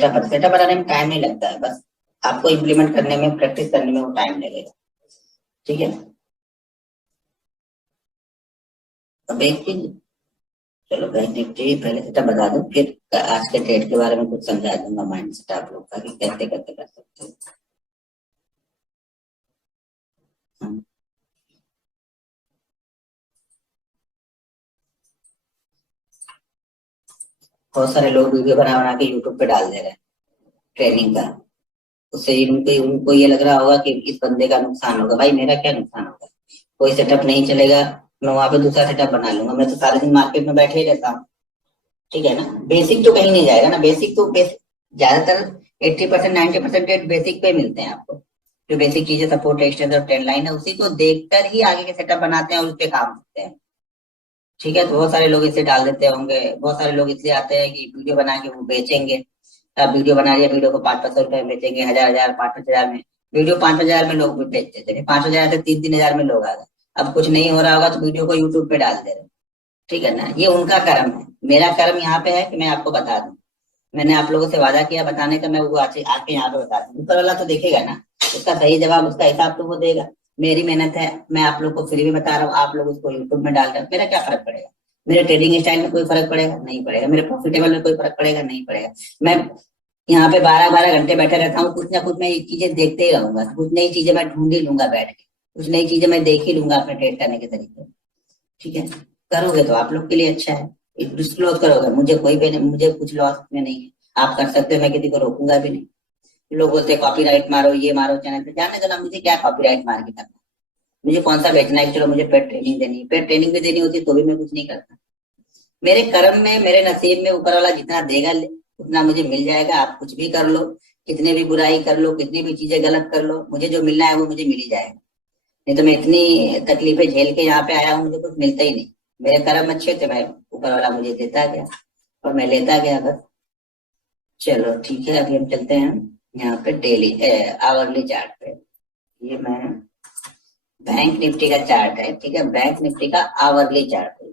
Setup बनाने में time नहीं लगता है, बस आपको इम्प्लीमेंट करने में, प्रैक्टिस करने में वो टाइम लगेगा। ठीक है, अब एक चीज, चलो बैंक निफ्टी पहले सेटअप बता दूं, फिर आज के ट्रेड के बारे में कुछ समझा दूंगा, माइंड सेट आप लोग का कि कैसे कैसे कर सकते हो। बहुत सारे लोग वीडियो बना बना के यूट्यूब पे डाल दे रहे हैं ट्रेनिंग का, उससे उनको उनको ये लग रहा होगा कि इस बंदे का नुकसान होगा। भाई मेरा क्या नुकसान होगा? कोई सेटअप नहीं चलेगा, मैं वहां पे दूसरा सेटअप बना लूंगा। मैं तो सारे दिन मार्केट में बैठे ही रहता हूँ। ठीक है ना, बेसिक तो कहीं नहीं जाएगा ना। बेसिक तो ज्यादातर 80% 90% बेसिक पे मिलते हैं आपको। जो बेसिक चीजें, सपोर्ट, रेजिस्टेंस और ट्रेंड लाइन है, उसी को देखकर ही आगे के सेटअप बनाते हैं और उस पे काम करते हैं। ठीक है, तो बहुत सारे लोग इसे डाल देते होंगे, बहुत सारे लोग इसलिए आते हैं कि वीडियो बना के वो बेचेंगे। अब वीडियो बना लिया, वीडियो को 500-500 रुपए में बेचेंगे, 1000-1000 5-5 हजार में। वीडियो 5-5 हजार में लोग बेचते थे, 5,000 से 3-3 हजार में लोग आ गए। अब कुछ नहीं हो रहा होगा तो वीडियो को यूट्यूब पे डाल दे रहे। ठीक है ना, ये उनका कर्म है। मेरा कर्म यहाँ पे है कि मैं आपको बता दूं। मैंने आप लोगों से वादा किया बताने का, मैं वो आके आके यहाँ पे बता दूं। ऊपर वाला तो देखेगा ना, उसका सही जवाब, उसका हिसाब तो वो देगा। मेरी मेहनत है, मैं आप लोग को फ्री में बता रहा हूँ, आप लोग उसको यूट्यूब में डाल रहे हैं, मेरा क्या फर्क पड़ेगा? मेरे ट्रेडिंग स्टाइल में कोई फर्क पड़ेगा? नहीं पड़ेगा। मेरे प्रॉफिटेबल में कोई फर्क पड़ेगा? नहीं पड़ेगा। मैं यहाँ पे 12-12 घंटे बैठे रहता हूँ, कुछ ना कुछ मैं ये चीजें देखते ही रहूंगा, कुछ नई चीजें मैं ढूंढ ही लूंगा बैठ के, कुछ नई चीजें मैं देख ही लूंगा अपने ट्रेड करने के तरीके। ठीक है, करोगे तो आप लोग के लिए अच्छा है। डिस्क्लोज करोगे, मुझे कोई भी नहीं, मुझे कुछ लॉस में नहीं है। आप कर सकते हो, मैं किसी को रोकूंगा भी नहीं। लोग बोलते हैं कॉपीराइट मारो, ये मारो चैनल पे, जाने दो ना, मुझे क्या कॉपीराइट मार के करना। मुझे कौन सा बेचना है? चलो मुझे पेड ट्रेनिंग देनी है, पेड ट्रेनिंग भी देनी होती तो भी मैं कुछ नहीं करता। मेरे कर्म में, मेरे नसीब में ऊपर वाला जितना देगा उतना मुझे मिल जाएगा। आप कुछ भी कर लो, कितने भी बुराई कर लो, कितनी भी चीजें गलत कर लो, मुझे जो मिलना है वो मुझे मिल ही जाएगा। नहीं तो मैं इतनी तकलीफें झेल के यहाँ पे आया हूँ, मुझे कुछ मिलता ही नहीं। मेरे कर्म अच्छे थे, मैं ऊपर वाला मुझे देता गया और मैं लेता गया बस। चलो ठीक है, अभी हम चलते हैं यहाँ पे डेली आवरली चार्ट पे। ये मैं बैंक निफ्टी का चार्ट है। ठीक है, बैंक निफ्टी का आवरली चार्ट है।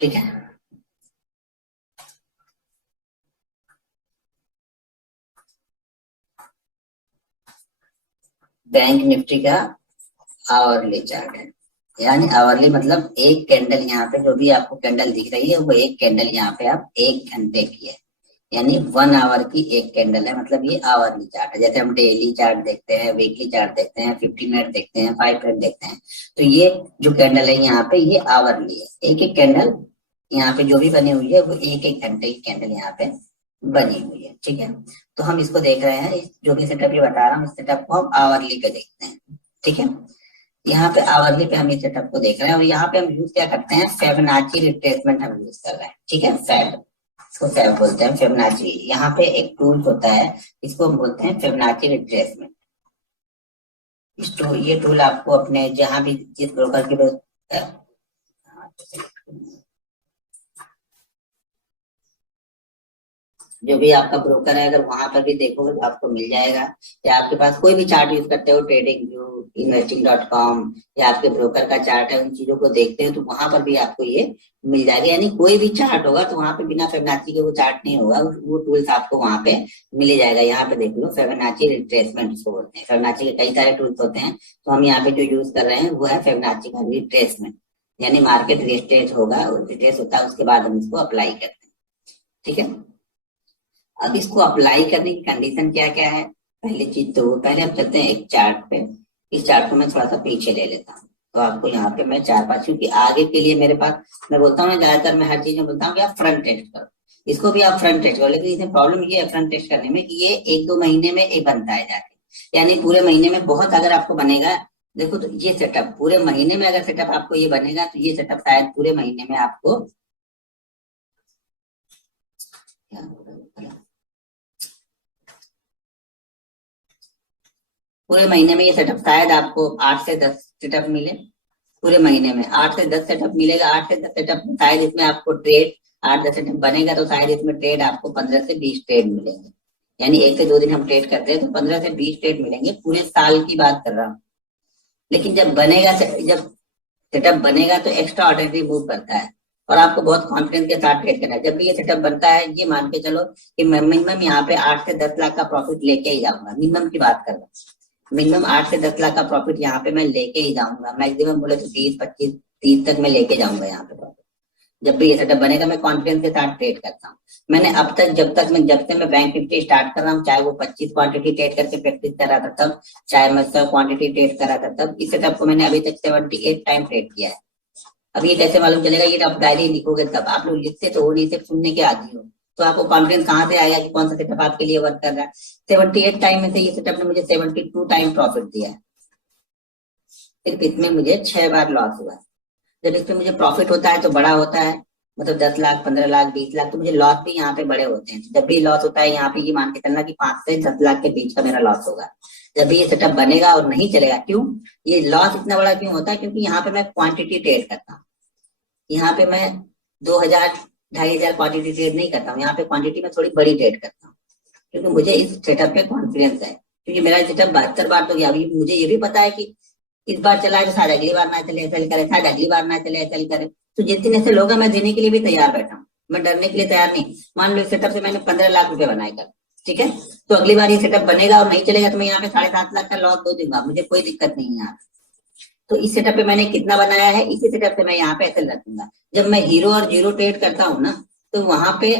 ठीक है, बैंक निफ्टी का आवरली चार्ट है। यानी आवरली मतलब एक कैंडल, यहाँ पे जो भी आपको कैंडल दिख रही है वो एक कैंडल यहाँ पे आप 1 घंटे की है। यानी 1 आवर की एक कैंडल है, मतलब ये आवरली चार्ट है। जैसे हम डेली चार्ट देखते हैं, वीकली चार्ट देखते हैं, 50 मिनट देखते हैं, 5 मिनट देखते हैं, तो ये जो कैंडल है यहाँ पे ये आवरली है। एक एक कैंडल यहाँ पे जो भी बनी हुई है वो एक एक घंटे की कैंडल यहाँ पे बनी हुई है। ठीक है, तो हम इसको देख रहे हैं, जो भी सेटअप ये बता रहा हूँ, इस सेटअप को हम आवरली पे देखते हैं। ठीक है, यहाँ पे आवरली पे हम इस सेटअप को देख रहे हैं और यहाँ पे हम यूज क्या करते हैं? फिबोनाची रिट्रेसमेंट हम यूज कर रहे हैं। ठीक है, फैब, इसको फैब बोलते हैं, फिबोनाची। यहाँ पे एक टूल होता है, इसको हम बोलते हैं फिबोनाची रिट्रेसमेंट। इस टूल, ये टूल आपको अपने जहां भी, जिस ब्रोकर के जो भी आपका ब्रोकर है, अगर वहां पर भी देखोगे तो आपको मिल जाएगा। या आपके पास कोई भी चार्ट यूज करते हो, ट्रेडिंग व्यू, investing.com, या आपके ब्रोकर का चार्ट है, उन चीजों को देखते हो तो वहां पर भी आपको ये मिल जाएगा। यानी कोई भी चार्ट होगा तो वहां पे बिना फिबोनाची के वो चार्ट नहीं होगा, वो टूल्स आपको वहां पे मिल ही जाएगा। यहाँ पे देख लो, फिबोनाची रिट्रेसमेंट इसको बोलते हैं। फिबोनाची के कई सारे टूल्स होते हैं, तो हम यहाँ पे जो यूज कर रहे हैं वो है फिबोनाची का रिट्रेसमेंट। यानी मार्केट रिट्रेस होगा, रिट्रेस होता है, उसके बाद हम इसको अप्लाई करते हैं। ठीक है, अब इसको अप्लाई करने की कंडीशन क्या क्या है? पहली चीज तो पहले हम चलते हैं एक चार्ट पे। इस चार्ट को मैं थोड़ा सा पीछे ले लेता हूँ, तो आपको यहाँ पे मैं 4-5, क्योंकि आगे के लिए मेरे पास, मैं बोलता हूँ ना, ज्यादातर मैं हर चीज में बोलता हूँ कि आप फ्रंट टेस्ट करो। इसको भी आप फ्रंट टेस्ट करो, लेकिन इसमें प्रॉब्लम ये है फ्रंट टेस्ट करने में कि ये 1-2 महीने में एक बनता है जाके। यानी पूरे महीने में बहुत अगर आपको बनेगा, देखो तो ये सेटअप पूरे महीने में अगर सेटअप आपको ये बनेगा तो ये सेटअप शायद पूरे महीने में आपको, पूरे महीने में ये सेटअप शायद आपको 8 से 10 सेटअप मिले। पूरे महीने में 8 से 10 सेटअप मिलेगा। 8 से 10 सेटअप में शायद इसमें आपको ट्रेड, 8-10 सेटअप बनेगा तो शायद इसमें ट्रेड आपको 15 से 20 ट्रेड मिलेंगे। यानी 1 से 2 दिन हम ट्रेड करते हैं तो 15 से 20 ट्रेड मिलेंगे, पूरे साल की बात कर रहा हूँ। लेकिन जब बनेगा, जब सेटअप बनेगा तो एक्स्ट्रा ऑर्डिनरी मूव करता है। और आपको बहुत कॉन्फिडेंस के साथ ट्रेड करना है। जब भी ये सेटअप बनता है, ये मान के चलो कि मैं मिनिमम यहाँ पे 8 से 10 लाख का प्रॉफिट लेके ही जाऊंगा। मिनिमम की बात कर रहा हूँ, मिनिमम 8 से 10 लाख का प्रॉफिट यहाँ पे मैं लेके ही जाऊंगा। मैक्सिमम बोले तो 20, 25, 30 तक मैं लेके जाऊंगा यहाँ पे प्रॉफिट। जब भी ये सेटअप बनेगा, मैं कॉन्फिडेंस के साथ ट्रेड करता हूँ। मैंने अब तक जब से मैं बैंक निफ्टी स्टार्ट कर रहा हूँ, चाहे वो 25 क्वांटिटी ट्रेड करके प्रैक्टिस कर रहा था तब, चाहे मैं 100 क्वांटिटी ट्रेड कर रहा था तब, इस सेटअप को मैंने अभी तक 78 टाइम ट्रेड किया है। अब ये कैसे मालूम चलेगा? ये आप डायरी लिखोगे तब। आप लोग लिखते तो हो नहीं, सिर्फ सुनने के आदि हो, तो आपको कॉन्फिडेंस कहाँ से आएगा कि कौन सा सेटअप आपके लिए वर्क कर रहा है। 78 टाइम में से ये सेटअप ने मुझे 72 टाइम प्रॉफिट दिया है। सिर्फ इसमें मुझे 6 बार लॉस हुआ है। जब इसमें मुझे प्रॉफिट होता है तो बड़ा होता है, मतलब 10 लाख, 15 लाख, 20 लाख, तो मुझे लॉस भी यहाँ पे बड़े होते हैं। जब भी लॉस होता है यहाँ पे, ये मान के चलना कि 5 से 10 लाख के बीच का मेरा लॉस होगा जब भी ये सेटअप बनेगा और नहीं चलेगा। क्यों ये लॉस इतना बड़ा क्यों होता है? क्योंकि यहाँ पे मैं क्वांटिटी ट्रेड करता हूँ। यहाँ पे मैं 2000, 2500 क्वांटिटी ट्रेड नहीं करता हूँ। यहाँ पे क्वांटिटी में थोड़ी बड़ी ट्रेड करता हूँ, क्योंकि मुझे इस सेटअप पे कॉन्फिडेंस है। क्योंकि मेरा सेटअप 72 बार तो गया। अभी मुझे ये भी पता है कि इस बार चला है तो शायद अगली बार ना चले, ऐसा करे, शायद अगली बार ना चले, ऐसा करे। तो जितने ऐसे लोग हैं, मैं देने के लिए भी तैयार बैठा हूँ, मैं डरने के लिए तैयार नहीं। मान लो इस सेटअप से मैंने 15 लाख रुपए बनाए कल, ठीक है, तो अगली बार ये सेटअप बनेगा और नहीं चलेगा तो मैं यहाँ पे 7.5 लाख का लॉस दो दूंगा, मुझे कोई दिक्कत नहीं है यहाँ। तो इस सेटअप पे मैंने कितना बनाया है, इसी सेटअप से मैं यहाँ पे ऐसे रखूंगा। जब मैं हीरो और जीरो ट्रेड करता हूँ ना, तो वहां पे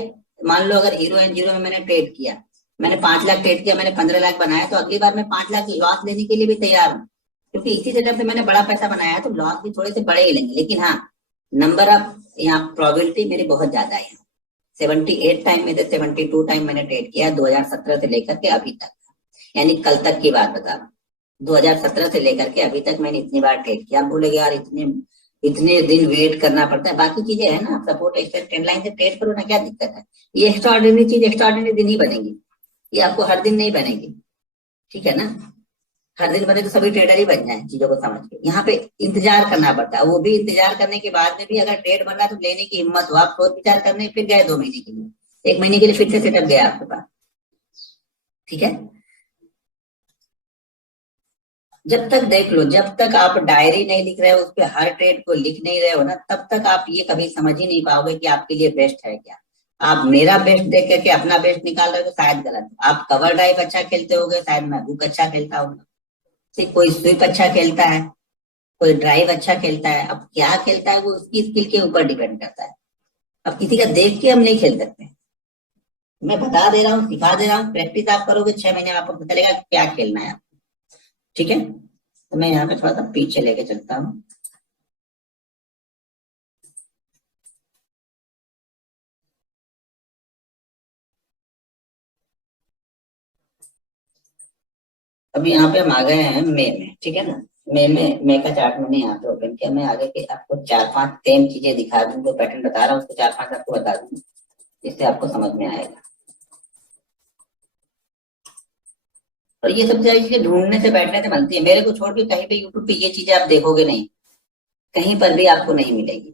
मान लो अगर हीरो एंड जीरो में मैंने ट्रेड किया, मैंने 5 लाख ट्रेड किया, मैंने 15 लाख बनाया, तो अगली बार मैं 5 लाख लॉस लेने के लिए भी तैयार हूँ। क्योंकि इसी सेटअप से मैंने बड़ा पैसा बनाया है, तो लॉस भी थोड़े से बड़े ही लेंगे। लेकिन हाँ, नंबर ऑफ यहाँ प्रोबेबिलिटी मेरी बहुत ज्यादा है। 78 टाइम में से 72 टाइम मैंने ट्रेड किया 2017 से लेकर के अभी तक, यानी कल तक की बात बता रहा हूँ। 2017 से लेकर के अभी तक मैंने इतनी बार ट्रेड किया। आप बोलेगे यार इतने इतने दिन वेट करना पड़ता है, बाकी चीजें है ना, सपोर्ट एक्सटेंड ट्रेंड लाइन से ट्रेड करो ना, क्या दिक्कत है। ये एक्स्ट्रा ऑर्डिनरी चीज एक्स्ट्रा ऑर्डिनरी दिन ही बनेगी, ये आपको हर दिन नहीं बनेगी, ठीक है ना। हर दिन बने तो सभी ट्रेडर ही बन जाए चीजों को समझ के। यहाँ पे इंतजार करना पड़ता है, वो भी इंतजार करने के बाद में भी अगर ट्रेड बन रहा है तो लेने की हिम्मत हो। आप सोच विचार करने फिर गए 2 महीने के लिए, 1 महीने के लिए फिर से सेटअप गया आपके पास, ठीक है। जब तक देख लो, जब तक आप डायरी नहीं लिख रहे हो, उस पर हर ट्रेड को लिख नहीं रहे हो ना, तब तक आप ये कभी समझ ही नहीं पाओगे कि आपके लिए बेस्ट है क्या। आप मेरा बेस्ट देख करके अपना बेस्ट निकाल रहे हो तो शायद गलत। आप कवर ड्राइव अच्छा खेलते होगे, शायद मैं हुक अच्छा खेलता हूँ, कोई स्वीप अच्छा खेलता है, कोई ड्राइव अच्छा खेलता है। अब क्या खेलता है वो उसकी स्किल के ऊपर डिपेंड करता है। अब किसी का देख के हम नहीं खेल सकते। मैं बता दे रहा हूँ, सिखा दे रहा हूँ, प्रैक्टिस आप करोगे 6 महीने में आपको पता चलेगा क्या खेलना है, ठीक है। तो मैं यहाँ पे थोड़ा सा पीछे लेके चलता हूँ। अभी यहाँ पे हम आ गए हैं मे में, ठीक है ना। मे का चार्ट मैंने यहाँ पे ओपन किया। मैं आगे के आपको 4-5 सेम चीजें दिखा दूँ, जो पैटर्न बता रहा हूँ उसको 4-5 आपको बता दूँ, इससे आपको समझ में आएगा। और ये सब सारी चीजें ढूंढने से बैठने से बनती है। मेरे को छोड़ के कहीं पे यूट्यूब पे ये चीजें आप देखोगे नहीं, कहीं पर भी आपको नहीं मिलेगी।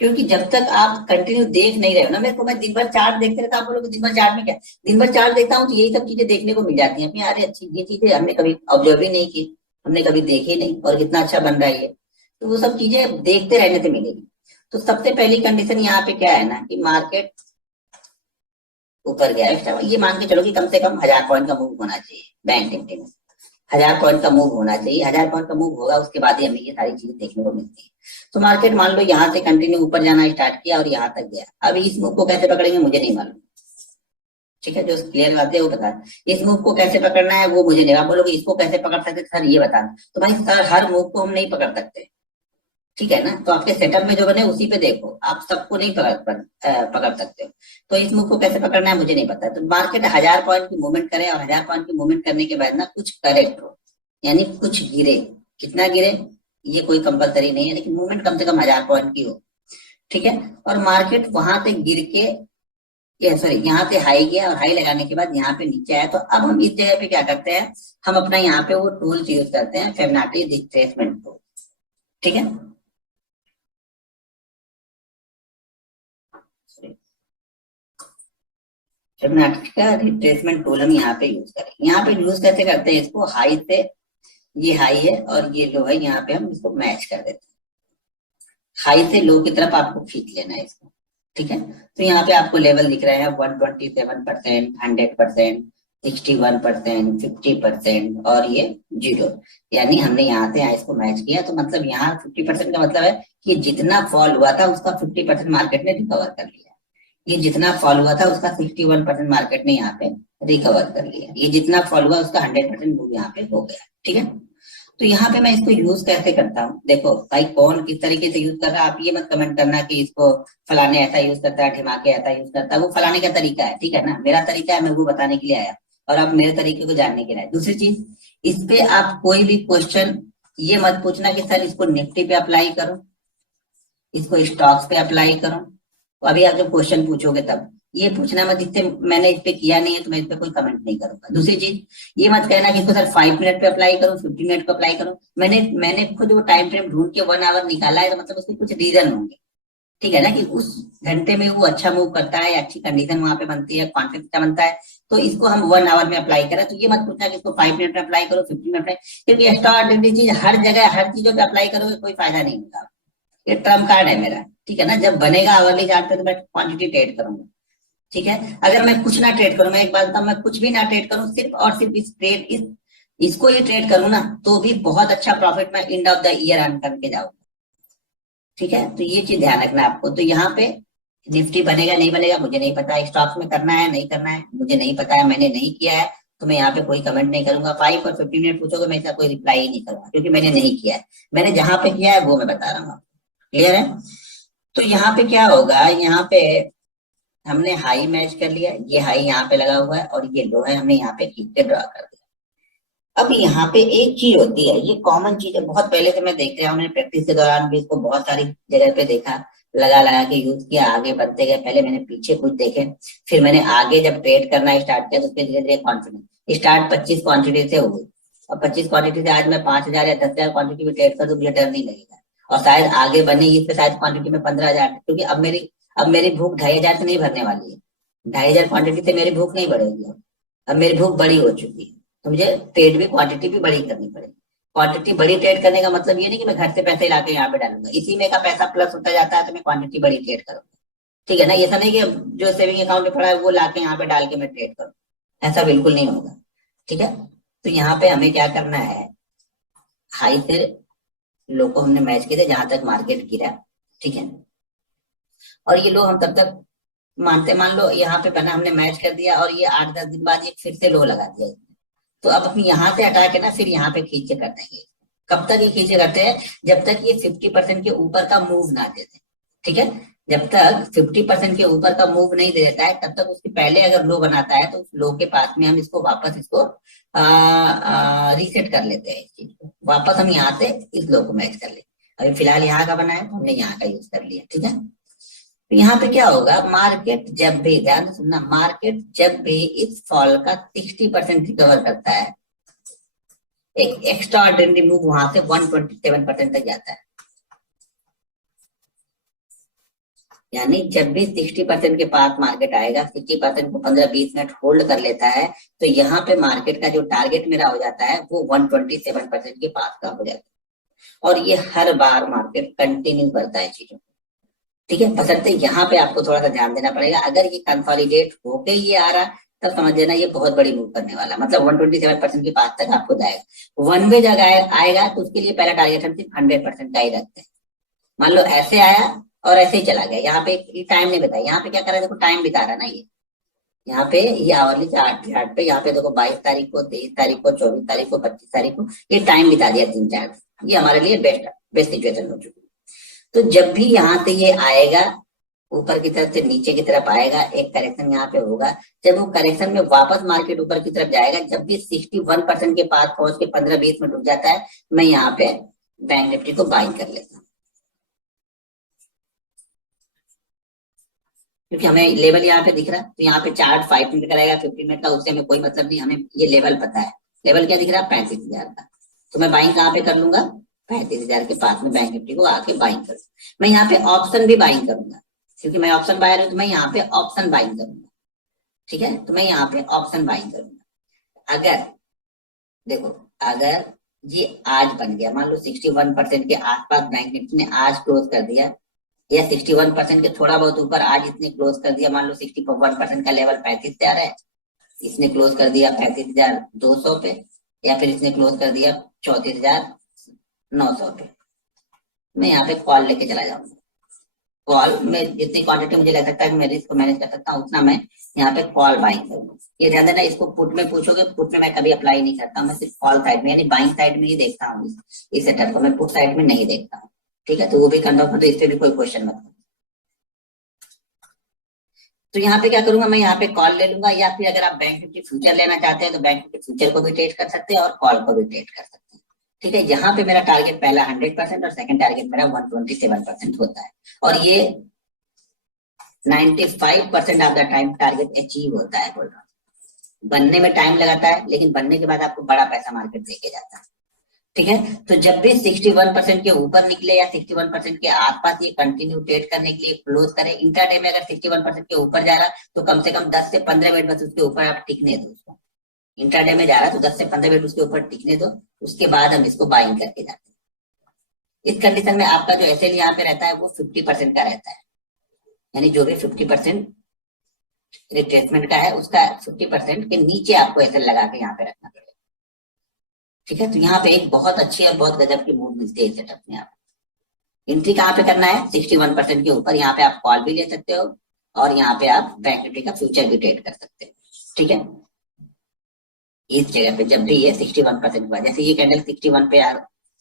क्योंकि जब तक आप कंटिन्यू देख नहीं रहे हो ना, मेरे को, मैं दिन भर चार्ट देखते रहता हूँ। आप बोलोगे दिन भर चार्ट में क्या, दिन भर चार्ट देखता हूँ तो यही सब चीजें देखने को मिल जाती हैं। अरे अच्छी ये चीजें हमने कभी ऑब्जर्व ही नहीं की, हमने कभी देखी नहीं, और कितना अच्छा बन रहा है ये, तो वो सब चीजें देखते रहने से मिलेगी। तो सबसे पहली कंडीशन यहाँ पे क्या है ना, कि मार्केट ऊपर गया है, ये मान के चलो कि कम से कम 1000 पॉइंट का मूव होना चाहिए बैंक निफ्टी में। 1000 पॉइंट का मूव होना चाहिए, 1000 पॉइंट का मूव होगा, उसके बाद ही हमें ये सारी चीजें देखने को मिलती है। तो मार्केट मान लो यहाँ से कंटिन्यू ऊपर जाना स्टार्ट किया और यहाँ तक गया। अब इस मूव को कैसे पकड़ेंगे मुझे नहीं मालूम, ठीक है। जो क्लियर बात है वो बता, इस मूव को कैसे पकड़ना है वो मुझे नहीं। आप बोलोगे इसको कैसे पकड़ सकते सर, ये बताना। तो भाई सर, हर मूव को हम नहीं पकड़ सकते, ठीक है ना। तो आपके सेटअप में जो बने उसी पे देखो, आप सबको नहीं पकड़ सकते हो। तो इस मूव को कैसे पकड़ना है मुझे नहीं पता। तो मार्केट 1000 पॉइंट की मूवमेंट करे, और 1000 पॉइंट की मूवमेंट करने के बाद ना कुछ करेक्ट हो, यानी कुछ गिरे। कितना गिरे ये कोई कंपलसरी नहीं है, लेकिन मूवमेंट कम से कम 1000 पॉइंट की हो, ठीक है। और मार्केट वहां से गिर के, ये सॉरी, यहाँ पे हाई गया और हाई लगाने के बाद यहाँ पे नीचे आया। तो अब हम इस जगह पे क्या करते हैं, हम अपना यहाँ पे वो टूल्स यूज करते हैं, फिबोनाची रिट्रेसमेंट टूल, ठीक है। फिबोनाची का रिट्रेसमेंट टूल हम यहाँ पे यूज करें। यहाँ पे यूज कैसे करते हैं इसको, हाई से, ये हाई है और ये लो है, यहाँ पे हम इसको मैच कर देते हैं। हाई से लो की तरफ आपको खींच लेना है इसको, ठीक है। तो यहाँ पे आपको लेवल दिख रहे हैं 127%, 100%, 61%, 50% और ये 0। यानी हमने यहाँ से यहाँ इसको मैच किया, तो मतलब यहाँ 50% का मतलब है कि जितना फॉल हुआ था उसका 50% मार्केट ने रिकवर कर लिया। ये जितना फॉल हुआ था उसका 61% मार्केट ने यहाँ पे रिकवर कर लिया। ये जितना फॉल हुआ उसका 100% मूव यहाँ पे हो गया, ठीक है। तो यहाँ पे मैं इसको यूज कैसे करता हूँ, देखो भाई कौन किस तरीके से यूज कर रहा है, आप ये मत कमेंट करना कि इसको फलाने ऐसा यूज करता है, ढिमाके ऐसा यूज करता है। वो फलाने का तरीका है, ठीक है ना, मेरा तरीका है, मैं वो बताने के लिए आया और आप मेरे तरीके को जानने के लिए आए। दूसरी चीज, इस पे आप कोई भी क्वेश्चन ये मत पूछना कि सर इसको निफ्टी पे अप्लाई करो, इसको स्टॉक्स पे अप्लाई करो। तो अभी आप जब क्वेश्चन पूछोगे तब ये पूछना मत, इससे मैंने इस पे किया नहीं है तो मैं इस पे कोई कमेंट नहीं करूंगा। दूसरी चीज, ये मत कहना कि इसको सर 5 मिनट पे अप्लाई करूं, 50 मिनट पे अप्लाई करूं। मैंने खुद वो टाइम फ्रेम ढूंढ के 1 आवर निकाला है, तो मतलब उसके कुछ रीजन होंगे, ठीक है ना, कि उस घंटे में वो अच्छा मूव करता है, अच्छी कंडीशन वहां पे बनती है, कॉन्फिडेंस अच्छा बनता है, तो इसको हम 1 आवर में अप्लाई करें। तो ये मत पूछना कि इसको 5 मिनट में अप्लाई करो, 50 मिनट में, क्योंकि एक्स्ट्रा ऑर्डिनरी चीज हर जगह हर चीजों पे अप्लाई करोगे कोई फायदा नहीं होगा। ये ट्रम्प कार्ड है मेरा, ठीक है ना। जब बनेगा आवरली चार्ट पे तो मैं क्वांटिटी ट्रेड करूंगा, ठीक है। अगर मैं कुछ ना ट्रेड करूं, मैं एक बात बताऊं, मैं कुछ भी ना ट्रेड करूं, सिर्फ और सिर्फ इसको ये ट्रेड करूं ना, तो भी बहुत अच्छा प्रॉफिट मैं end of the year earn करके जाऊंगा, ठीक है। तो ये चीज ध्यान रखना आपको। तो यहाँ पे निफ्टी बनेगा नहीं बनेगा मुझे नहीं पता, स्टॉक्स में करना है नहीं करना है मुझे नहीं पता है, मैंने नहीं किया है, तो मैं यहाँ पे कोई कमेंट नहीं करूंगा। 5 और 50 मिनट पूछोगे मैं इसका कोई रिप्लाई ही नहीं करूंगा, क्योंकि मैंने नहीं किया है। मैंने जहां पे किया है वो मैं बता रहा हूँ, क्लियर है। तो यहाँ पे क्या होगा, यहाँ पे हमने हाई मैच कर लिया, ये हाई यहाँ पे लगा हुआ है और ये लो है, हमने यहाँ पे खींच के ड्रॉ कर दिया। अब यहाँ पे एक चीज होती है, ये कॉमन चीज है, बहुत पहले से मैं देख रहा हूँ, मैंने प्रैक्टिस के दौरान भी इसको बहुत सारी जगह पे देखा, लगा लगा के यूज किया, आगे बढ़ते गए। पहले मैंने पीछे कुछ देखे, फिर मैंने आगे जब ट्रेड करना स्टार्ट किया तो उसके धीरे धीरे कॉन्फिडेंस स्टार्ट 25 क्वांटिटी से हुई, और 25 क्वांटिटी से आज मैं 5,000 या 10,000 क्वांटिटी भी ट्रेड कर दूं मुझे डर नहीं लगेगा। और शायद आगे बढ़ने इस पे शायद क्वांटिटी में 15,000, क्योंकि अब मेरी भूख 2,500 से नहीं भरने वाली है, 2,500 क्वांटिटी से मेरी भूख नहीं बढ़ेगी। अब मेरी भूख बड़ी हो चुकी है, तो मुझे ट्रेड भी क्वांटिटी भी बड़ी करनी पड़ेगी। क्वांटिटी बड़ी ट्रेड करने का मतलब ये नहीं कि मैं घर से पैसे ला के यहाँ पे डालूंगा, इसी में का पैसा प्लस होता जाता है तो मैं क्वांटिटी बड़ी ट्रेड करूंगा, ठीक है ना। ऐसा नहीं कि जो सेविंग अकाउंट में पड़ा है वो ला के यहाँ पे डाल के मैं ट्रेड करूँ, ऐसा बिल्कुल नहीं होगा, ठीक है। तो यहाँ पे हमें क्या करना है, हाई से लो को हमने मैच किए थे जहां तक मार्केट गिरा, ठीक है। और ये लो हम तब तक मानते, मान लो यहाँ पे बना, हमने मैच कर दिया और ये 8-10 दिन बाद ये फिर से लो लगा दिया, तो अब अपनी यहाँ से हटा के ना फिर यहाँ पे खींच के कर देंगे। कब तक ये खींचे करते हैं, जब तक ये 50% के ऊपर का मूव ना दे दे, ठीक है। जब तक 50% के ऊपर का मूव नहीं दे देता है तब तक उसके पहले अगर लो बनाता है तो उस लो के पास में हम इसको वापस इसको रीसेट कर लेते हैं, इस चीज को वापस हम यहाँ से इस लो को मैच कर लेते हैं। अभी फिलहाल यहाँ का बना है तो हमने यहाँ का यूज कर लिया, ठीक है। तो यहाँ पे क्या होगा, मार्केट जब भी, ध्यान से सुनना, मार्केट जब भी इस फॉल का 60% रिकवर करता है, एक एक्स्ट्रा ऑर्डिनरी मूव वहां से 127% तक जाता है। यानी जब भी 60% के पास मार्केट आएगा, 60% को 15-20 मिनट होल्ड कर लेता है, तो यहाँ पे मार्केट का जो टारगेट मेरा हो जाता है वो 127% के पास का हो जाता है। और ये हर बार मार्केट कंटिन्यू करता है चीजों, ठीक है। बशर्ते यहाँ पे आपको थोड़ा सा ध्यान देना पड़ेगा, अगर ये कंसोलिडेट होके ये आ रहा तब समझ लेना ये बहुत बड़ी मूव करने वाला, मतलब 127% के पास तक आपको जाएगा। वन वे जगह आएगा तो उसके लिए पहला टारगेट हम सिर्फ 100% का ही रखते हैं। मान लो ऐसे आया और ऐसे ही चला गया, यहाँ पे टाइम नहीं बताया, यहाँ पे क्या कर रहा है, देखो टाइम बिता रहा है ना ये, यहाँ पे ये आवरली चार्ट पे यहाँ पे देखो 22 तारीख को, 23 तारीख को, 24 तारीख को, 25 तारीख को, ये टाइम बिता दिया 3-4। ये हमारे लिए बेस्ट सिचुएशन हो चुकी है। तो जब भी यहाँ से ये आएगा ऊपर की तरफ से नीचे की तरफ आएगा, एक करेक्शन यहाँ पे होगा, जब वो करेक्शन में वापस मार्केट ऊपर की तरफ जाएगा, जब भी 61% के पास पहुंच के 15-20 मिनट रुक जाता है, मैं यहाँ पे बैंक निफ्टी को बाइंग कर लेता हूँ, क्योंकि हमें लेवल यहाँ पे दिख रहा है। तो यहाँ पे चार्ट 5 मिनट का रहेगा, 50 मिनट का, उससे हमें कोई मतलब नहीं, हमें ये लेवल पता है। लेवल क्या दिख रहा है, 35,000 का। तो मैं बाइंग कहाँ पे कर लूंगा, 35,000 के पास में बैंक निफ्टी को आके बाइंग कर, मैं यहाँ पे ऑप्शन भी बाइंग करूंगा, क्योंकि मैं ऑप्शन बायर हूं तो मैं यहाँ पे ऑप्शन बाइंग करूंगा, ठीक है। तो मैं यहाँ पे ऑप्शन बाइंग करूंगा। अगर देखो, अगर ये आज बन गया, मान लो 61% के आसपास बैंक निफ्टी ने आज क्लोज कर दिया, या 61% के थोड़ा बहुत ऊपर आज इसने क्लोज कर दिया, मान लो 61% का लेवल 35,000 है, इसने क्लोज कर दिया 35,200 पे, या फिर इसने क्लोज कर दिया 34,900 पे। मैं यहाँ पे कॉल लेके चला जाऊंगा। कॉल में जितनी क्वांटिटी मुझे लग सकता है कि मैं रिस्क मैनेज कर सकता हूँ, उतना मैं यहाँ पे कॉल बाइंग करूंगा। ये ध्यान देना, इसको पुट में पूछोगे, पुट में मैं कभी अप्लाई नहीं करता, मैं सिर्फ कॉल साइड में यानी बाइंग साइड में ही देखता हूँ इस सेटअप को, मैं पुट साइड में नहीं देखता हूँ। ठीक है, तो वो भी कंफर्म, तो इस पे भी कोई क्वेश्चन मत। तो यहाँ पे क्या करूंगा, मैं यहाँ पे कॉल ले लूंगा, या फिर अगर आप बैंक निफ्टी फ्यूचर लेना चाहते हैं तो बैंक निफ्टी फ्यूचर को भी ट्रेड कर सकते हैं और कॉल को भी ट्रेड कर सकते हैं। ठीक है, यहाँ पे मेरा टारगेट पहला 100% और सेकंड टारगेट मेरा 127% होता है, और ये 95% of the time target achieve होता है। बोल रहा हूँ, बनने में टाइम लगाता है, लेकिन बनने के बाद आपको बड़ा पैसा मार्केट देके जाता है। ठीक है, तो जब भी 61% के ऊपर निकले या 61% के आसपास ये कंटिन्यू ट्रेड करने के लिए क्लोज करे, इंट्राडे में अगर 61% के ऊपर जा रहा तो कम से कम 10 से 15 मिनट बस उसके ऊपर आप टिकने दो उसको। इंट्राडे में जा रहा तो 10 से 15 मिनट उसके ऊपर टिकने दो, उसके बाद हम इसको बाइंग करके जाते हैं। इस कंडीशन में आपका जो एसएल यहाँ पे रहता है वो 50% का रहता है, यानी जो भी 50% रिट्रेसमेंट का है उसका 50% के नीचे आपको एसएल लगा के यहाँ पे रखना पड़ेगा। ठीक है, तो यहाँ पे एक बहुत अच्छी और बहुत गजब की मूव मिलती है सेटअप में। आप एंट्री कहाँ पे करना है, 61% के ऊपर। यहाँ पे आप कॉल भी ले सकते हो और यहाँ पे आप बैंक निफ्टी का फ्यूचर भी ट्रेड कर सकते हो। ठीक है, इस जगह पे जब भी ये 61% के बाद, जैसे ये कैंडल 61 पे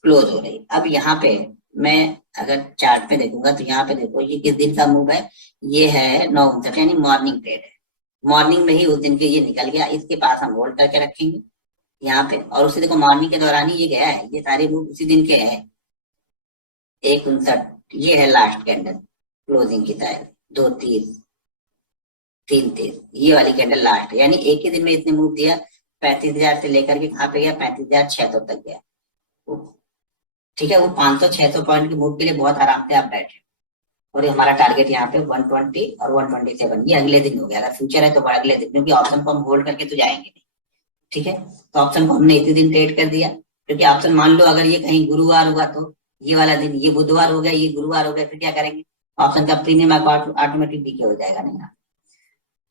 क्लोज हो रही, अब यहाँ पे मैं अगर चार्ट पे देखूंगा तो यहाँ पे देखो ये किस दिन का मूव है, ये है 9 यानी मॉर्निंग ट्रेड है। मॉर्निंग में ही उस दिन के ये निकल गया, इसके पास हम होल्ड करके रखेंगे यहाँ पे, और उसी देखो मॉर्निंग के दौरान ही ये गया है, ये सारे मूव उसी दिन के हैं। 159 ये है लास्ट कैंडल क्लोजिंग की तरह, 230 330 ये वाली कैंडल लास्ट, यानी एक ही दिन में इसने मूव दिया। 35,000 से लेकर के कहाँ पे गया, 35,600 तक गया। ठीक है, वो 500-600 पॉइंट की मूव के लिए बहुत आराम से आप बैठे, और ये हमारा टारगेट यहाँ पे 120 और 127 ये अगले दिन हो गया। अगर फ्यूचर है तो अगले दिन, क्योंकि ऑप्शन को हम होल्ड करके तो जाएंगे नहीं। ठीक है, तो ऑप्शन को हमने इसी दिन ट्रेड कर दिया, क्योंकि ऑप्शन मान लो अगर ये कहीं गुरुवार हुआ तो ये वाला दिन, ये बुधवार हो गया, ये गुरुवार हो गया, फिर क्या करेंगे, ऑप्शन का प्रीमियम ऑटोमेटिक डीके हो जाएगा नहीं।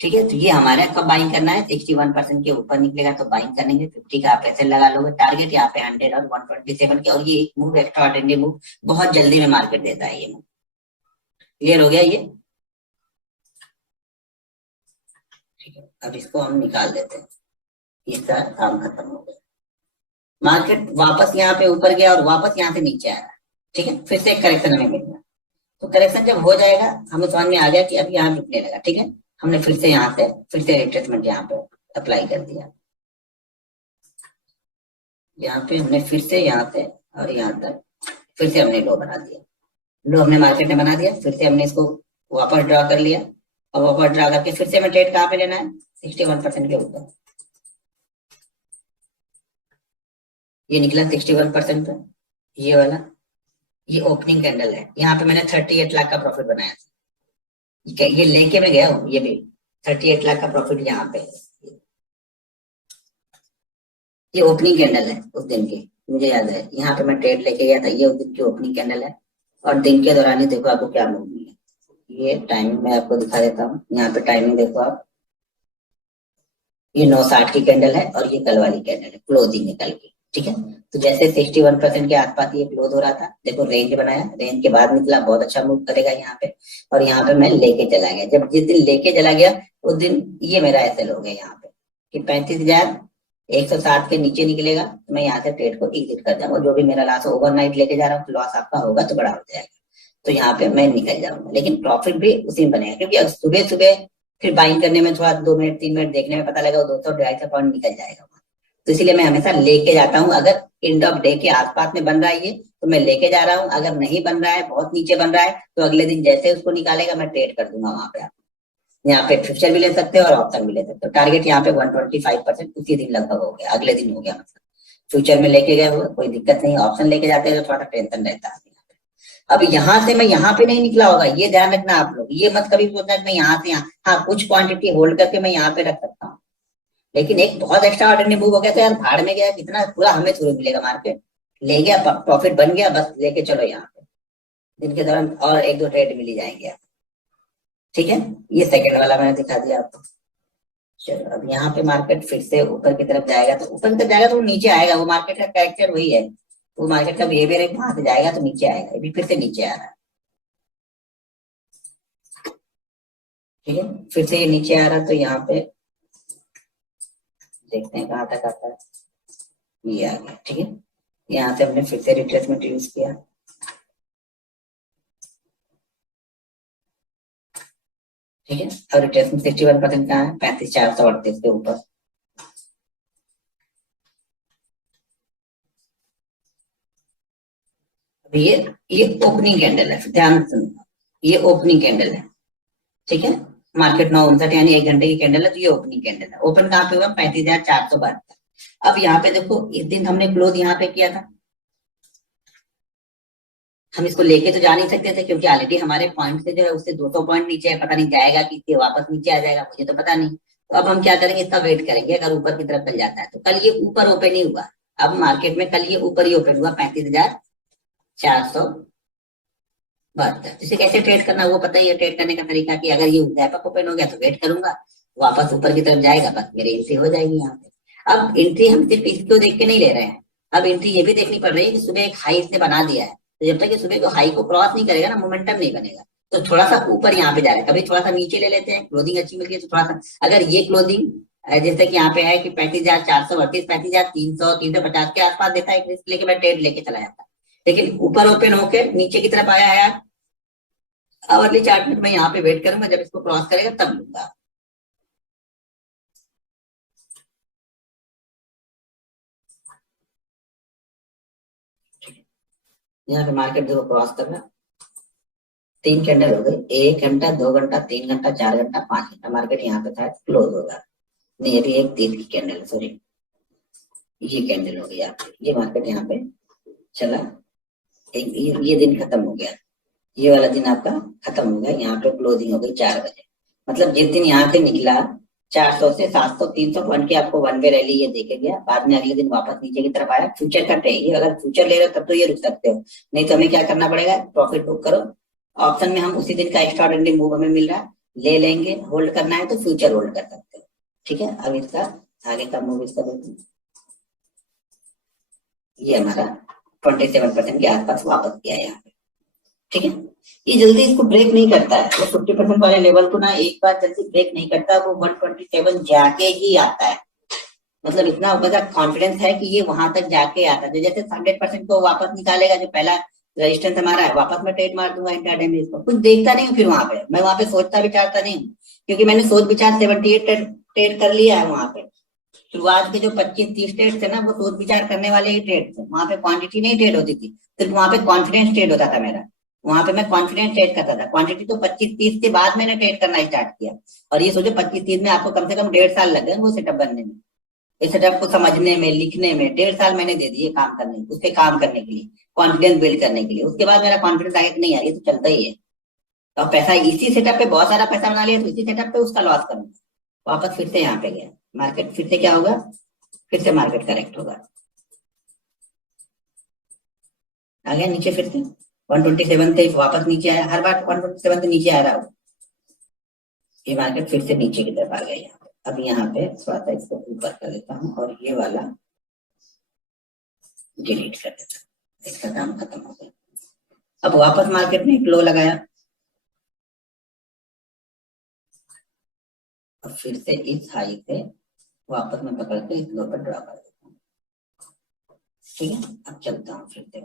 ठीक है, तो ये हमारे कब बाइंग करना है, 61% के ऊपर निकलेगा तो बाइंग करेंगे। 50 का आप ऐसे लगा लोगे, टारगेट यहाँ पे 100 और 127 के, और ये मूव एक्स्ट्रा ऑर्डिनरी मूव बहुत जल्दी में मार्केट देता है ये मूव। क्लियर हो गया ये। ठीक है, अब इसको हम निकाल देते हैं, इसका काम खत्म हो गया। मार्केट वापस यहाँ पे ऊपर गया और वापस यहाँ से नीचे आया। ठीक है, फिर से एक करेक्शन हमें मिलना, तो करेक्शन जब हो जाएगा हमें समझ में आ गया कि अब यहाँ रुकने लगा। ठीक है, हमने फिर से यहाँ से फिर से रिट्रेसमेंट यहाँ पे अप्लाई कर दिया, यहाँ पे हमने फिर से यहाँ से और यहाँ तक फिर से हमने लो बना दिया। लो हमने मार्केट में बना दिया, फिर से हमने इसको वापस ड्रा कर लिया, और वापस ड्रा करके फिर से हमें ट्रेड कहाँ पे लेना है, 61% के ऊपर। ये निकला 61% पे, ये वाला, ये ओपनिंग कैंडल है, यहाँ पे मैंने 38 लाख का प्रॉफिट बनाया था। ये लेके मैं गया हूँ, ये भी 38 लाख का प्रॉफिट यहाँ पे। ये ओपनिंग कैंडल है उस दिन की, मुझे याद है, यहाँ पे मैं ट्रेड लेके गया था, ये उस दिन की ओपनिंग कैंडल है। और दिन के दौरान ही देखो आपको क्या मूव है, ये टाइमिंग मैं आपको दिखा देता हूँ। यहाँ पे टाइमिंग देखो आप, ये 9:60 की कैंडल है और ये कल वाली कैंडल है क्लोजिंग निकल के। ठीक है, तो जैसे 61% के आसपास ये क्लोज हो रहा था, देखो रेंज बनाया, रेंज के बाद निकला, बहुत अच्छा मूव करेगा यहाँ पे, और यहाँ पे मैं लेके चला गया। जब जिस दिन लेके चला गया उस दिन ये मेरा एसएल हो गया यहाँ पे कि 35,160 के नीचे निकलेगा तो मैं यहाँ से ट्रेड को एग्जिट कर जाऊंगा। जो भी मेरा लॉस ओवरनाइट लेके जा रहा हूँ, लॉस आपका होगा तो बड़ा हो जाएगा, तो यहाँ पे मैं निकल जाऊंगा, लेकिन प्रॉफिट भी उसी में बनेगा, क्योंकि अब सुबह सुबह फिर बाइंग करने में थोड़ा 2 मिनट 3 मिनट देखने में पता लगा 200-250 पॉइंट निकल जाएगा। तो इसलिए मैं हमेशा लेके जाता हूँ, अगर एंड ऑफ डे के आसपास में बन रहा है ये तो मैं लेके जा रहा हूँ, अगर नहीं बन रहा है, बहुत नीचे बन रहा है, तो अगले दिन जैसे उसको निकालेगा मैं ट्रेड कर दूंगा वहां पे। आप यहाँ पे फ्यूचर भी ले सकते हो और ऑप्शन भी ले सकते हो। टारगेट यहाँ पे 125% उसी दिन लगभग हो गया, अगले दिन हो गया। मतलब फ्यूचर में लेके गए हुए कोई दिक्कत नहीं, ऑप्शन लेके जाते हैं तो थोड़ा टेंशन रहता है। अब यहाँ से मैं यहाँ पे नहीं निकला होगा, ये ध्यान रखना आप लोग, ये मत कभी सोचना मैं यहाँ से यहाँ, हाँ कुछ क्वांटिटी होल्ड करके मैं यहाँ पे रख सकता हूँ, लेकिन एक बहुत एक्स्ट्रा ऑर्डिनरी मूव हो गया तो यार भाड़ में गया, कितना पूरा हमें थ्रू मिलेगा, मार्केट ले गया, प्रॉफिट बन गया, बस लेके चलो यहाँ पे। दिन के दौरान और एक दो ट्रेड मिल ही जाएंगे। ठीक है, ये सेकंड वाला मैंने दिखा दिया आपको। चलो अब यहाँ पे मार्केट फिर से ऊपर की तरफ जाएगा, तो ऊपर की तरफ जाएगा तो वो नीचे आएगा, वो मार्केट का कैरेक्टर वही है। वो मार्केट का बिहेवियर है, वहां से जाएगा तो नीचे आएगा, अभी फिर से नीचे आ रहा है। ठीक है, फिर से ये नीचे आ रहा है, तो यहाँ पे देखते हैं कहाँ तक आता है। ये आ गया। ठीक है, यहाँ से हमने फिर से रिट्रेसमेंट यूज किया। ठीक है, और रिट्रेसमेंट 61% कहाँ है, 35,438 के ऊपर। अब ये ओपनिंग कैंडल है, ध्यान सुनो, ये ओपनिंग कैंडल है। ठीक है, मार्केट 9:59 यानी 1 घंटे की कैंडल है, तो ये ओपनिंग कैंडल है। ओपन कहाँ पे हुआ, 35,472। अब यहाँ पे देखो, इस दिन हमने क्लोज यहाँ पे किया था। हम इसको लेके तो जा नहीं सकते थे, क्योंकि ऑलरेडी हमारे पॉइंट से जो है उससे 200 पॉइंट नीचे है, पता नहीं जाएगा कि वापस नीचे आ जाएगा, मुझे तो पता नहीं। तो अब हम क्या करेंगे, इसका वेट करेंगे, अगर ऊपर की तरफ चल जाता है तो। कल ये ऊपर ओपन ही हुआ, अब मार्केट में कल ये ऊपर ही ओपन हुआ 35,472। इसे कैसे ट्रेड करना वो पता ही है, ट्रेड करने का तरीका, कि अगर ये व्यापक ओपन हो गया तो वेट करूंगा, वापस ऊपर की तरफ जाएगा, बस मेरी एंट्री हो जाएगी यहाँ पे। अब एंट्री हम सिर्फ इसको देख के नहीं ले रहे हैं, अब एंट्री ये भी देखनी पड़ रही है कि सुबह एक हाई इसने बना दिया है, तो जब तक ये सुबह को हाई को क्रॉस नहीं करेगा ना, मोमेंटम नहीं बनेगा। तो थोड़ा सा ऊपर यहाँ पे जा रहा है, कभी थोड़ा सा नीचे ले लेते हैं, क्लोजिंग अच्छी मिल गई तो थोड़ा सा, अगर ये क्लोजिंग जैसे कि यहाँ पे है कि 35,438, 35,300, 350 के आसपास देता है, रिस्क लेके मैं ट्रेड लेके चला जाता। लेकिन ऊपर ओपन होकर नीचे की तरफ आया है यार, आवरली चार्ट में मैं यहाँ पे वेट करूंगा, जब इसको क्रॉस करेगा तब लूंगा। यहाँ पे मार्केट देखो क्रॉस कर रहा है, 3 कैंडल हो गई, 1 घंटा, 2 घंटा, 3 घंटा, 4 घंटा, 5 घंटा, मार्केट यहाँ पे था क्लोज होगा। नहीं, अभी एक 3 की कैंडल, सॉरी ये कैंडल हो गई आपकी, ये मार्केट यहाँ पे चला, एक ये दिन खत्म हो गया, ये वाला दिन आपका खत्म हो गया, यहाँ पे क्लोजिंग हो गई 4 बजे। मतलब जिस दिन यहाँ से निकला 400 से 700, 300 पॉइंट की आपको वन वे रैली ये देखे गया, बाद में अगले दिन वापस नीचे की तरफ आया। फ्यूचर का ट्रेड, ये अगर फ्यूचर ले रहे हो तब तो ये रुक सकते हो, नहीं तो हमें क्या करना पड़ेगा, प्रॉफिट बुक करो। ऑप्शन में हम उसी दिन का एक्स्ट्राऑर्डिनरी मूव हमें मिल रहा है, ले लेंगे, होल्ड करना है तो फ्यूचर होल्ड कर सकते हो। ठीक है, अब इसका आगे का मूव इसका देखते हैं। ये हमारा 27% के आसपास वापस गया यहाँ पे। ठीक है, ये जल्दी इसको ब्रेक नहीं करता है, वो 50% वाले लेवल को ना एक बार जल्दी ब्रेक नहीं करता, वो 127 जाके ही आता है। मतलब इतना बड़ा कॉन्फिडेंस है कि ये वहां तक जाके आता है, जैसे 100% को वापस निकालेगा, जो पहला रेजिस्टेंस हमारा है, वापस मैं ट्रेड मार दूंगा इंट्राडे में, इसको कुछ देखता नहीं हूँ, फिर वहां पे मैं वहां पे सोचता विचारता नहीं हूँ, क्योंकि मैंने सोच विचार 78 ट्रेड कर लिया है वहां पे। शुरुआत के जो 25-30 ट्रेड थे ना, वो सोच विचार करने वाले ही ट्रेड थे, वहां पे क्वांटिटी नहीं ट्रेड होती थी, सिर्फ वहां पे कॉन्फिडेंस ट्रेड होता था मेरा। वहां पे मैं कॉन्फिडेंस ट्रेड करता था, क्वांटिटी तो 25-30 के बाद मैंने ट्रेड करना स्टार्ट किया। और ये सोचो 25-30 में आपको कम से कम 1.5 साल लग गए वो सेटअप बनने में, इस सेटअप को समझने में, लिखने में 1.5 साल मैंने दे दिए काम करने, उस पे काम करने के लिए, कॉन्फिडेंस बिल्ड करने के लिए। उसके बाद मेरा कॉन्फिडेंस आगे कि नहीं यार ये तो चलता ही है, तो पैसा इसी सेटअप पे, बहुत सारा पैसा बना लिया तो इसी सेटअप पे उसका लॉस करूंगा। वापस फिर से यहाँ पे गया मार्केट, फिर से क्या होगा, फिर से मार्केट करेक्ट होगा, आ गया नीचे फिर से 127 से वापस नीचे आया, हर बार 127 से नीचे आ रहा हो, ये मार्केट फिर से नीचे की तरफ आ गया यहाँ पे। अब यहाँ पे थोड़ा सा इसको ऊपर कर देता हूँ और ये वाला डिलीट कर देता हूँ, इसका काम खत्म हो गया। अब वापस मार्केट ने एक लो लगाया, अब फिर से इस हाई से वापस मैं पकड़ के इस लो पर ड्रॉ कर देता हूँ। ठीक है, अब चलता हूँ फिर से।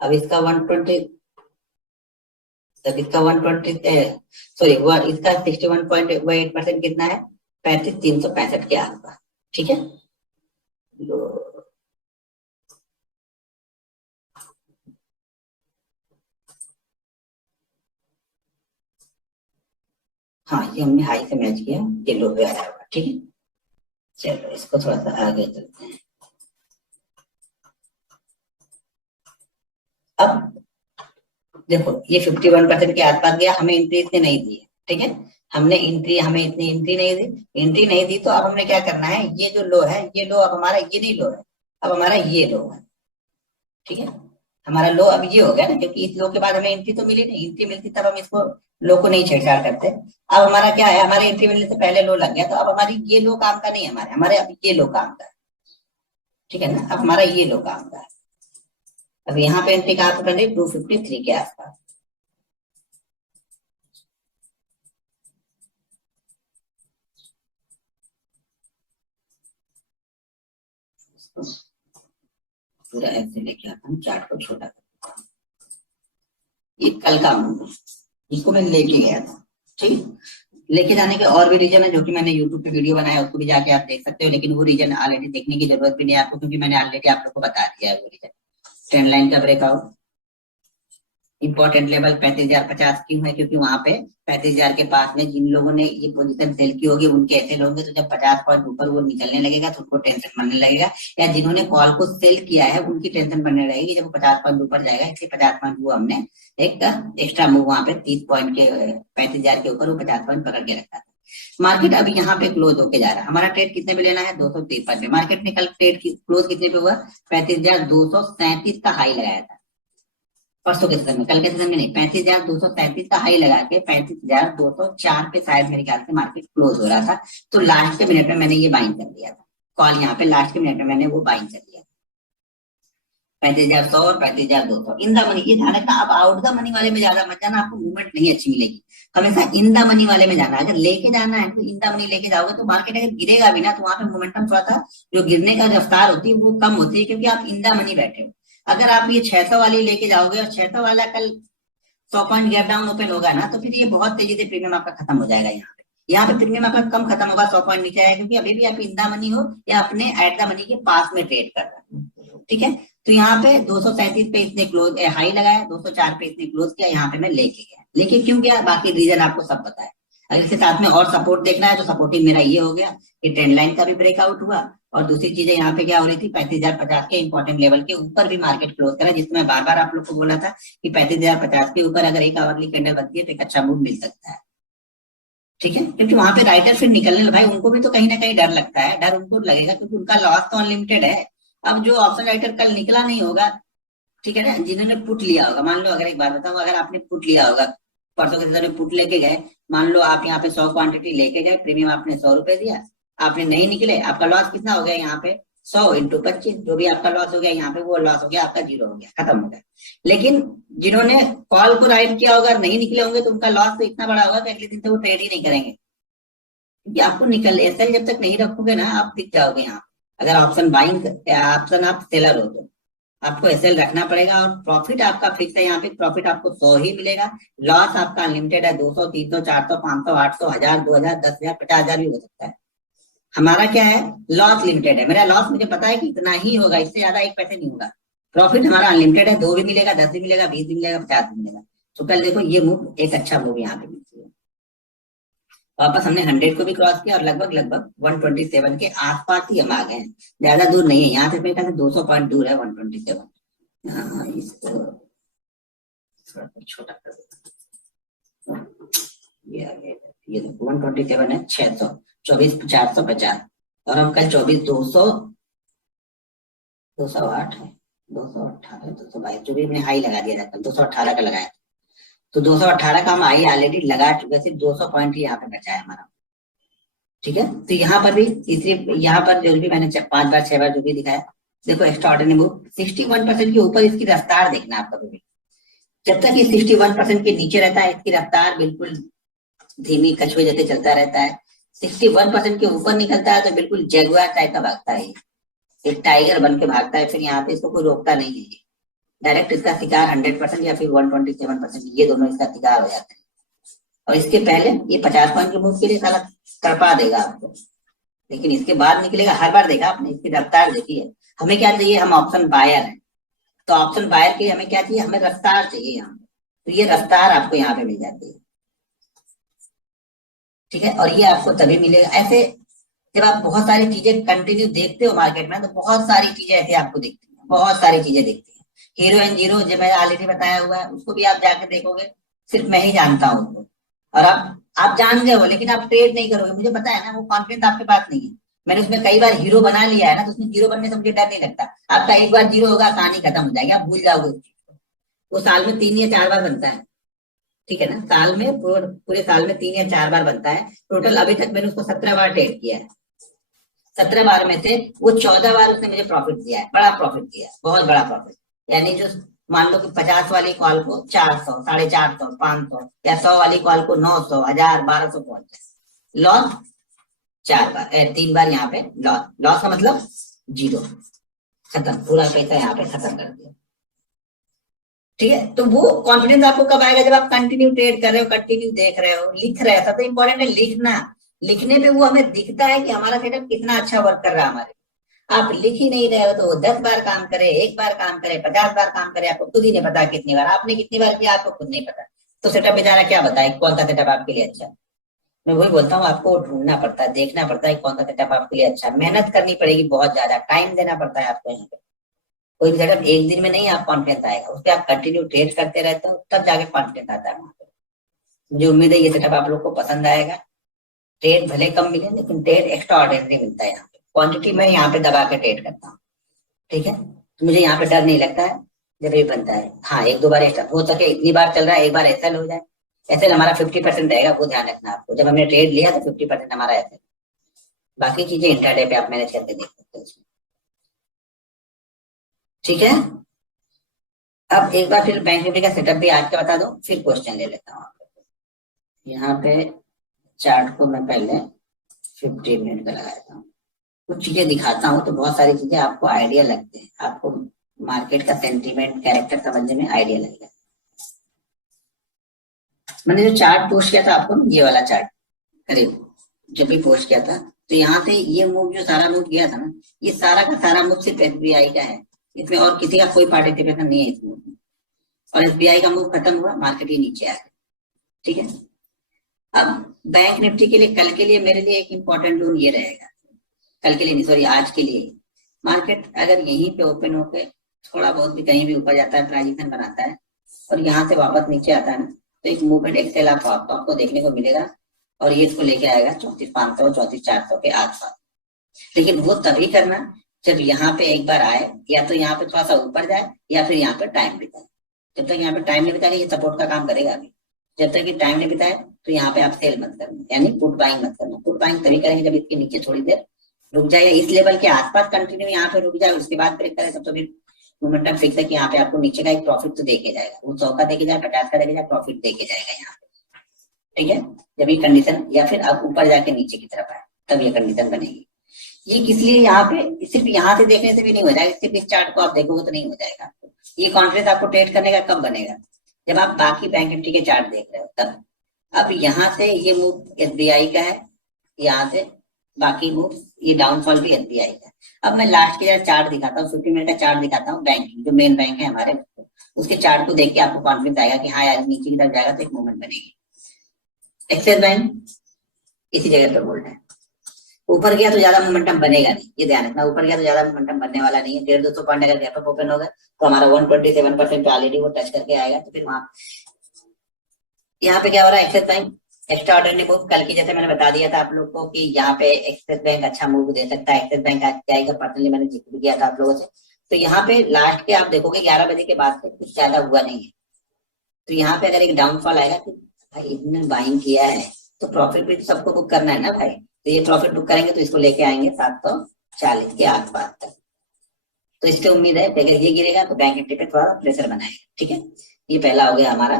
अब इसका 120, तब इसका 120, सॉरी इसका 61.8% कितना है, 35,365 के आसपास। ठीक है, हाँ ये हमने हाई से मैच किया, ये लो पे आया होगा। ठीक है, चलो इसको थोड़ा सा आगे चलते हैं। अब देखो ये 51% के आसपास गया, हमें एंट्री इतने नहीं दी है, ठीक है, हमने एंट्री, हमें इतनी एंट्री नहीं दी, एंट्री नहीं दी, तो अब हमने क्या करना है, ये जो लो है, ये लो अब हमारा ये नहीं लो है, अब हमारा ये लो है, ठीक है, हमारा लो अब ये हो गया ना, क्योंकि इस लो के बाद हमें एंट्री तो मिली नहीं, एंट्री मिलती तब हम इसको लो को नहीं छेड़छाड़ करते। अब हमारा क्या है, हमारे एंट्री मिलने से पहले लो लग गया, तो अब हमारी ये लो काम का नहीं है, हमारे हमारे अब ये लो काम का है, ठीक है ना, अब हमारा ये लो काम का है। अब यहाँ पे एंट्री कहाँ पे बन रही, 253 के आसपास। पूरा ऐसे लेके आता हूँ, चार्ट को छोटा कर, ये कल का मूव, इसको मैं लेके गया था, ठीक, लेके जाने के और भी रीजन है जो कि मैंने यूट्यूब पे वीडियो बनाया, उसको भी जाके आप देख सकते हो, लेकिन वो रीजन ऑलरेडी देखने की जरूरत भी नहीं है आपको, क्योंकि मैंने ऑलरेडी आप लोग को बता दिया है वो रीजन। ट्रेंड लाइन का ब्रेकआउट, इंपॉर्टेंट लेवल 35,050 क्यों है, क्योंकि वहां पे 35,000 के पास में जिन लोगों ने ये पोजीशन सेल की होगी उनके ऐसे होंगे, तो जब 50 पॉइंट ऊपर वो निकलने लगेगा तो उनको टेंशन बनने लगेगा, या जिन्होंने कॉल को सेल किया है उनकी टेंशन बनने लगेगी जब 50 पॉइंट ऊपर जाएगा, इसलिए 50 पॉइंट वो हमने एक एक्स्ट्रा मूव वहां पे 30 पॉइंट के 35,000 के ऊपर वो 50 पॉइंट पकड़ के रखा था। मार्केट अभी यहाँ पे क्लोज होके जा रहा है, हमारा ट्रेड कितने पे लेना है, 253 पे। मार्केट ने कल ट्रेड क्लोज कितने पे हुआ, 35,237 का हाई लगाया था परसों के समय में, कल के समय में नहीं, 35,237 का हाई लगा के 35,204 पे शायद मेरे ख्याल से मार्केट क्लोज हो रहा था, तो लास्ट के मिनट में मैंने ये बाइंग कर दिया था कॉल, यहाँ पे लास्ट के मिनट में मैंने वो बाइंग कर दिया 35,100 और 35,200 इन द मनी। ये ध्यान रखना, अब आउट द मनी वाले में ज्यादा मत जाना, आपको मूवमेंट नहीं अच्छी मिलेगी, हमेशा इन द मनी वाले में जाना। अगर लेके जाना है तो इन द मनी लेके जाओगे, तो मार्केट अगर गिरेगा भी ना तो वहां पे मोमेंटम थोड़ा सा जो गिरने का रफ्तार होती है वो कम होती है, क्योंकि आप इन द मनी बैठे हो। अगर आप ये 600 वाली लेके जाओगे और 600 वाला कल 100 पॉइंट गैप डाउन ओपन होगा ना, तो फिर ये बहुत तेजी से प्रीमियम आपका खत्म हो जाएगा। यहाँ पे प्रीमियम आपका कम खत्म होगा, 100 पॉइंट नीचे आएगा, क्योंकि अभी भी आप इन द मनी हो या अपने एट द मनी के पास में ट्रेड कर रहे हो, ठीक है। तो यहाँ पे 237 पे इसने क्लोज हाई लगाया, 204 पे इसने क्लोज किया, यहाँ पे मैं लेके गया, लेके क्यों गया बाकी रीजन आपको सब पता है। अगर इसके साथ में और सपोर्ट देखना है तो सपोर्टिंग मेरा ये हो गया कि ट्रेंड लाइन का भी ब्रेकआउट हुआ, और दूसरी चीजें यहाँ पे क्या हो रही थी, 35,050 के इंपॉर्टेंट लेवल के ऊपर भी मार्केट क्लोज करा, जिसमें मैं बार बार आप लोग को बोला था कि 35,050 के ऊपर अगर एक आवरली कैंडल बनती है तो एक अच्छा मूव मिल सकता है, ठीक है, क्योंकि वहां पे राइटर फिर निकलने, भाई उनको भी तो कहीं ना कहीं डर लगता है, डर उनको लगेगा क्योंकि उनका लॉस तो अनलिमिटेड है। अब जो ऑप्शन राइटर कल निकला नहीं होगा, ठीक है ना, जिन्होंने पुट लिया होगा, मान लो अगर एक बात बताऊं, अगर आपने पुट लिया होगा, परसों के दिन पुट लेके गए, मान लो आप यहाँ पे 100 क्वांटिटी लेके गए, प्रीमियम आपने 100 रुपए दिया, आपने नहीं निकले, आपका लॉस कितना हो गया यहाँ पे, 100 × 25, जो भी आपका लॉस हो गया यहाँ पे वो लॉस हो गया आपका, जीरो हो गया, खत्म हो गया। लेकिन जिन्होंने कॉल को राइट किया होगा, नहीं निकले होंगे, तो उनका लॉस तो इतना बड़ा होगा कि अगले दिन से वो ट्रेड ही नहीं करेंगे, क्योंकि आपको निकल ऐसा जब तक नहीं रखोगे ना आप दिख जाओगे यहाँ। अगर ऑप्शन बाइंग ऑप्शन आप सेलर हो तो आपको एसएल रखना पड़ेगा, और प्रॉफिट आपका फिक्स है, यहाँ पे प्रॉफिट आपको 100 ही मिलेगा, लॉस आपका अनलिमिटेड है, 200, 300, 400, 500, 800, 1000, 2000, 10,000, 50,000 भी हो सकता है। हमारा क्या है, लॉस लिमिटेड है, मेरा लॉस मुझे पता है कि इतना ही होगा, इससे ज्यादा एक पैसे नहीं होगा। प्रॉफिट हमारा अनलिमिटेड है, 2 भी मिलेगा, 10 भी मिलेगा, 20 भी मिलेगा, 50 भी मिलेगा। तो कल देखो ये मूव एक अच्छा मूव यहाँ पे मिलती है, वापस हमने 100 को भी क्रॉस किया, और लगभग लगभग 127 के आसपास ही हम आ गए, ज्यादा दूर नहीं है, यहाँ से मेरे ख्याल से 200 पॉइंट दूर है 127। इसको थोड़ा छोटा कर देता, ये आ गया, ये 127 है, 600, 24,450, और हम कल 24,200, 208 है, 218, 222, जो भी मैंने हाई लगा दिया था, 218 का लगाया, तो 218 का हम हाई ऑलरेडी लगा चुके, सिर्फ 200 पॉइंट ही यहाँ पे बचा है हमारा, ठीक है। तो यहाँ पर भी तीसरी, यहाँ पर जो भी मैंने 5 बार 6 बार जो भी दिखाया, देखो एक्स्ट्रा ऑर्डिनरी मूव 61% के ऊपर, इसकी रफ्तार देखना आप कभी भी, जब तक ये 61% के नीचे रहता है इसकी रफ्तार बिल्कुल धीमी कछुए जैसे चलता रहता है, 61% के ऊपर निकलता है तो बिल्कुल जगुआर टाइप का भागता है, एक टाइगर बन के भागता है, फिर यहाँ पे इसको कोई रोकता नहीं है, डायरेक्ट इसका शिकार 100% या फिर 127%, ये दोनों इसका शिकार हो जाते हैं। और इसके पहले ये 50 पॉइंट के मूव के लिए साला तड़पा देगा आपको, लेकिन इसके बाद निकलेगा, हर बार देखा आपने, इसकी रफ्तार देखी है। हमें क्या चाहिए, हम ऑप्शन बायर हैं, तो ऑप्शन बायर के हमें क्या चाहिए, हमें रफ्तार चाहिए यहाँ, तो ये रफ्तार आपको यहाँ पे मिल जाती है, ठीक है। और ये आपको तभी मिलेगा, ऐसे जब आप बहुत सारी चीजें कंटिन्यू देखते हो मार्केट में, तो बहुत सारी चीजें ऐसी आपको दिखती है, बहुत सारी चीजें दिखती है। हीरो एंड जीरो जो मैंने ऑलरेडी बताया हुआ है, उसको भी आप जाके देखोगे, सिर्फ मैं ही जानता हूँ उसको। और आप जान गए हो, लेकिन आप ट्रेड नहीं करोगे, मुझे पता है ना, वो कॉन्फिडेंस आपके पास नहीं है। मैंने उसमें कई बार हीरो बना लिया है ना, तो उसमें जीरो बनने से मुझे डर नहीं लगता। आपका एक बार जीरो होगा, कहानी खत्म हो जाएगी, आप भूल जाओगे उस चीज को। वो साल में 3 या 4 बार बनता है, ठीक है ना, साल में पूरे साल में 3 या 4 बार बनता है। टोटल अभी तक मैंने उसको 17 बार ट्रेड किया है। 17 बार में से वो 14 बार उसने मुझे प्रॉफिट दिया है, बड़ा प्रॉफिट दिया है, बहुत बड़ा प्रॉफिट। यानी जो मान लो कि 50 वाली कॉल को 400, 450, 500, या 100 वाली कॉल को 900, 1000, 1200 पहुंच जाए। लॉस 4 बार, 3 बार यहाँ पे लॉस। लॉस का मतलब जीरो, खत्म, पूरा पैसा यहाँ पे खत्म कर दिया। ठीक है, तो वो कॉन्फिडेंस आपको कब आएगा? जब आप कंटिन्यू ट्रेड कर रहे हो, कंटिन्यू देख रहे हो, लिख रहे हो। सबसे इंपॉर्टेंट है लिखना। लिखने पे वो हमें दिखता है कि हमारा सेटअप कितना अच्छा वर्क कर रहा है हमारे। आप लिख ही नहीं रहे हो, तो वो 10 बार काम करे, 1 बार काम करे, 50 बार काम करे, आपको खुद ही नहीं पता कितनी बार आपने कितनी बार किया, आपको खुद नहीं पता। तो सेटअप बेचारा क्या बताए कौन सा सेटअप आपके लिए अच्छा है? मैं वही बोलता हूँ, आपको ढूंढना पड़ता है, देखना पड़ता है कौन सा सेटअप आपके लिए अच्छा है। मेहनत करनी पड़ेगी, बहुत ज्यादा टाइम देना पड़ता है आपको यहाँ पे। कोई भी सेटअप एक दिन में नहीं आप कॉन्फिडेंस आएगा, उस पर आप कंटिन्यू ट्रेड करते रहते हो, तब जाके कॉन्फिडेंस आता है वहां पे। मुझे उम्मीद है ये सेटअप आप लोग को पसंद आएगा। ट्रेड भले कम मिले, लेकिन ट्रेड एक्स्ट्रा ऑर्डिनरी मिलता है यहाँ पे। क्वांटिटी में यहाँ पे दबा के ट्रेड करता हूँ, ठीक है। तो मुझे यहाँ पे डर नहीं लगता है जब ये बनता है। हाँ, 1-2 बार एक्स्ट्रा हो सके, इतनी बार चल रहा है, एक बार एसएल हो जाए। एसएल हमारा 50% रहेगा, वो ध्यान रखना आपको। जब हमने ट्रेड लिया तो 50% हमारा एसएल, बाकी चीजें इंट्राडे पे आप मैनेज करके देख सकते हो उसमें, ठीक है। अब एक बार फिर बैंक निफ्टी का सेटअप भी आज का बता दो, फिर क्वेश्चन ले लेता हूँ आप लोग को। यहाँ पे चार्ट को मैं पहले 15 मिनट का लगाता हूँ, कुछ चीजें दिखाता हूँ, तो बहुत सारी चीजें आपको आइडिया लगते हैं, आपको मार्केट का सेंटीमेंट, कैरेक्टर समझने में आइडिया लगेगा। मैंने जो चार्ट पोस्ट किया था आपको, ये वाला चार्ट करीब जब भी पोस्ट किया था, तो यहाँ से ये मूव, जो सारा मूव गया था ना, ये सारा का सारा मूव सिर्फ एसबीआई का है। इसमें और किसी का कोई पार्टिसिपेशन नहीं है इस मूव में। और एसबीआई का मूव खत्म हुआ, मार्केट ही नीचे आ गया, ठीक है। अब बैंक निफ्टी के लिए, कल के लिए मेरे लिए एक इंपॉर्टेंट जोन ये रहेगा, कल के लिए नहीं, सॉरी, आज के लिए। मार्केट अगर यहीं पे ओपन होकर थोड़ा बहुत भी कहीं भी ऊपर जाता है, ट्रांजिशन बनाता है, और यहाँ से वापस नीचे आता है ना, तो एक मूवमेंट, एक सेल आपको देखने को मिलेगा। और ये इसको लेके आएगा 34,500, 34,400 के आसपास। लेकिन वो तभी करना जब यहाँ पे एक बार आए, या तो यहाँ पे थोड़ा सा ऊपर जाए, या फिर यहाँ पे टाइम बिताए। जब तक यहाँ पे टाइम नहीं बिताएगा, ये सपोर्ट का काम करेगा अभी। जब तक ये टाइम नहीं बिताए, तो यहाँ पे आप सेल मत करना, यानी पुट बाइंग मत करना। पुट बाइंग तभी करेंगे जब इसके नीचे थोड़ी देर रुक जाए, या इस लेवल के आसपास कंटिन्यू यहाँ पे रुक जाए, उसके बाद ब्रेक करे, तब तो फिर मोमेंटम फिक्स है कि यहाँ पे आपको नीचे का एक प्रॉफिट तो देके जाएगा। वो 100 का देके जाए, 50 का देके जाए, प्रॉफिट देके जाएगा यहाँ पे, ठीक है। जब ये कंडीशन, या फिर आप ऊपर जाके नीचे की तरफ आए, तब ये कंडीशन बनेगी। ये किस लिए? यहाँ पे सिर्फ यहाँ से देखने से भी नहीं हो जाएगा, सिर्फ इस चार्ट को आप देखोगे तो नहीं हो जाएगा। ये कॉन्फिडेंस आपको ट्रेड करने का कब बनेगा? जब आप बाकी बैंक निफ्टी के चार्ट देख रहे हो तब। अब यहाँ से ये मूव एसबीआई का है, यहाँ से बाकी मूव, ये डाउनफॉल भी एसबीआई का है। अब मैं लास्ट के चार्ट दिखाता हूँ, 50 मिनट का चार्ट दिखाता हूँ, बैंकिंग जो मेन बैंक है हमारे, उसके चार्ट को देख के आपको कॉन्फिडेंस आएगा कि हाँ यार, नीचे की तरफ जाएगा तो एक मूवमेंट बनेगी। एक्सिस बैंक इसी जगह पर बोल्ट है, ऊपर गया तो ज्यादा मोमेंटम बनेगा नहीं, ये ध्यान रखना। ऊपर गया तो ज्यादा मोमेंटम बनने वाला नहीं है। 150-200 पॉइंट अगर गैप अप ओपन होगा, तो हमारा 127% पे ऑलरेडी वो टच करके आएगा। तो फिर वहां यहाँ पे क्या हो रहा है? Axis bank extra ordinary move, कल की जैसे मैंने बता दिया था आप लोग को कि यहाँ पे एक्सिस बैंक अच्छा मूव दे सकता है। एक्सिस बैंक आज जाएगा, पर्सनली मैंने जिक्र किया था आप लोगों से। तो यहाँ पे लास्ट के आप देखोगे 11 बजे के बाद से कुछ ज्यादा हुआ नहीं है। तो यहाँ पे अगर एक डाउनफॉल आएगा कि भाई इतने बाइंग किया है, तो प्रॉफिट भी तो सबको बुक करना है ना भाई। तो ये प्रॉफिट बुक करेंगे तो इसको लेके आएंगे 740 के आसपास तक। तो इससे उम्मीद है कि अगर ये गिरेगा तो बैंक निफ्टी पे थोड़ा प्रेशर बनाएगा, ठीक है। ये पहला हो गया हमारा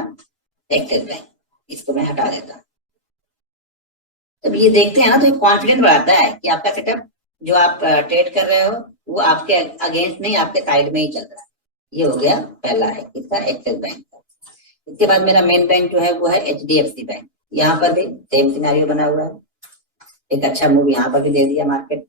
एक्सिस बैंक, इसको मैं हटा देता हूँ। जब ये देखते हैं ना, तो एक कॉन्फिडेंस बढ़ाता है कि आपका सेटअप जो आप ट्रेड कर रहे हो वो आपके अगेंस्ट नहीं, आपके साइड में ही चल रहा है। ये हो गया पहला है इसका, एक्सिस बैंक का। इसके बाद मेरा मेन बैंक जो है वो है एचडीएफसी बैंक। यहाँ पर भी सेम सिनेरियो बना हुआ है, एक अच्छा मूव यहाँ पर भी दे दिया मार्केट।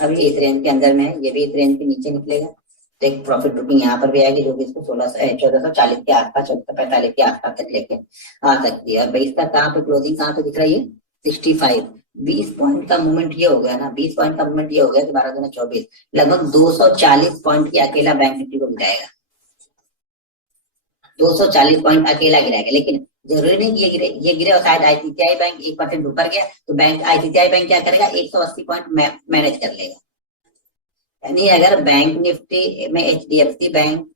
अब ये इस रेंज के अंदर में है, ये भी इस रेंज के नीचे निकलेगा, तो एक प्रॉफिट बुकिंग यहाँ पर भी आएगी, जो कि इसको 1440 के आसपास, 1445 के आसपास तक लेके आ सकती है। और 22 तक कहाँ पे क्लोजिंग, कहाँ पे दिख रही है? 65। 20 पॉइंट का मूवमेंट ये हो गया ना, 20 पॉइंट का मूवमेंट ये हो गया कि 12 दूना 24, लगभग 240 पॉइंट की अकेला बैंक निफ्टी को गिराएगा। 240 पॉइंट अकेला गिराएगा, लेकिन जरूरी नहीं कि ये गिरे और शायद आईसीआईसीआई बैंक 1% ऊपर गया तो बैंक आईसीआईसीआई बैंक क्या करेगा, 180 पॉइंट मैनेज कर लेगा। यानी अगर बैंक निफ्टी में एचडीएफसी बैंक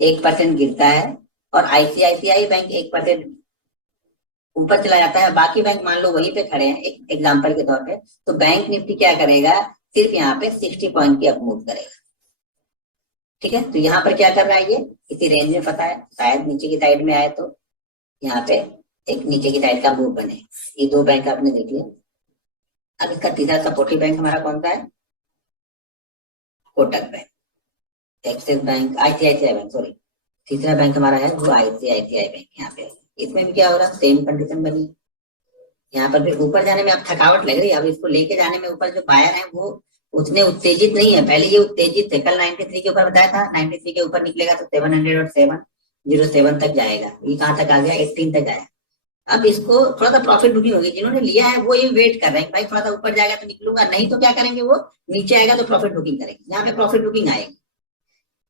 1% गिरता है और आईसीआईसीआई बैंक 1% ऊपर चला जाता है, बाकी बैंक मान लो वहीं पे खड़े हैं एक एग्जांपल के तौर पे, तो बैंक निफ्टी क्या करेगा, सिर्फ यहाँ पे 60 पॉइंट की अप मूव करेगा। ठीक है, तो यहाँ पर क्या कर रहा है, ये इसी रेंज में पता है, शायद नीचे की साइड में आए तो यहाँ पे एक नीचे की साइड का मूव बने। ये दो बैंक आपने देख लिया। अब इसका तीसरा सपोर्टिव बैंक हमारा कौन सा है, Kotak bank, axis bank, ICICI bank, sorry तीसरा बैंक हमारा है वो आईसीआईसीआई बैंक। यहाँ पे इसमें भी क्या हो रहा है, सेम कंडीशन बनी। यहाँ पर भी ऊपर जाने में अब थकावट लग रही है, अब इसको लेके जाने में ऊपर जो बायर है वो उतने उत्तेजित नहीं है। पहले ये उत्तेजित थे, कल 93 के ऊपर बताया था, 93 के ऊपर निकलेगा तो 700 और 707 तक जाएगा। ये कहाँ तक आ गया, 18 तक आया। अब इसको थोड़ा सा प्रॉफिट बुकिंग होगी, जिन्होंने लिया है वो ये वेट कर रहे हैं भाई थोड़ा सा ऊपर जाएगा तो निकलूंगा, नहीं तो क्या करेंगे, वो नीचे आएगा तो प्रॉफिट बुकिंग करेंगे। यहाँ पे प्रॉफिट बुकिंग आएगी,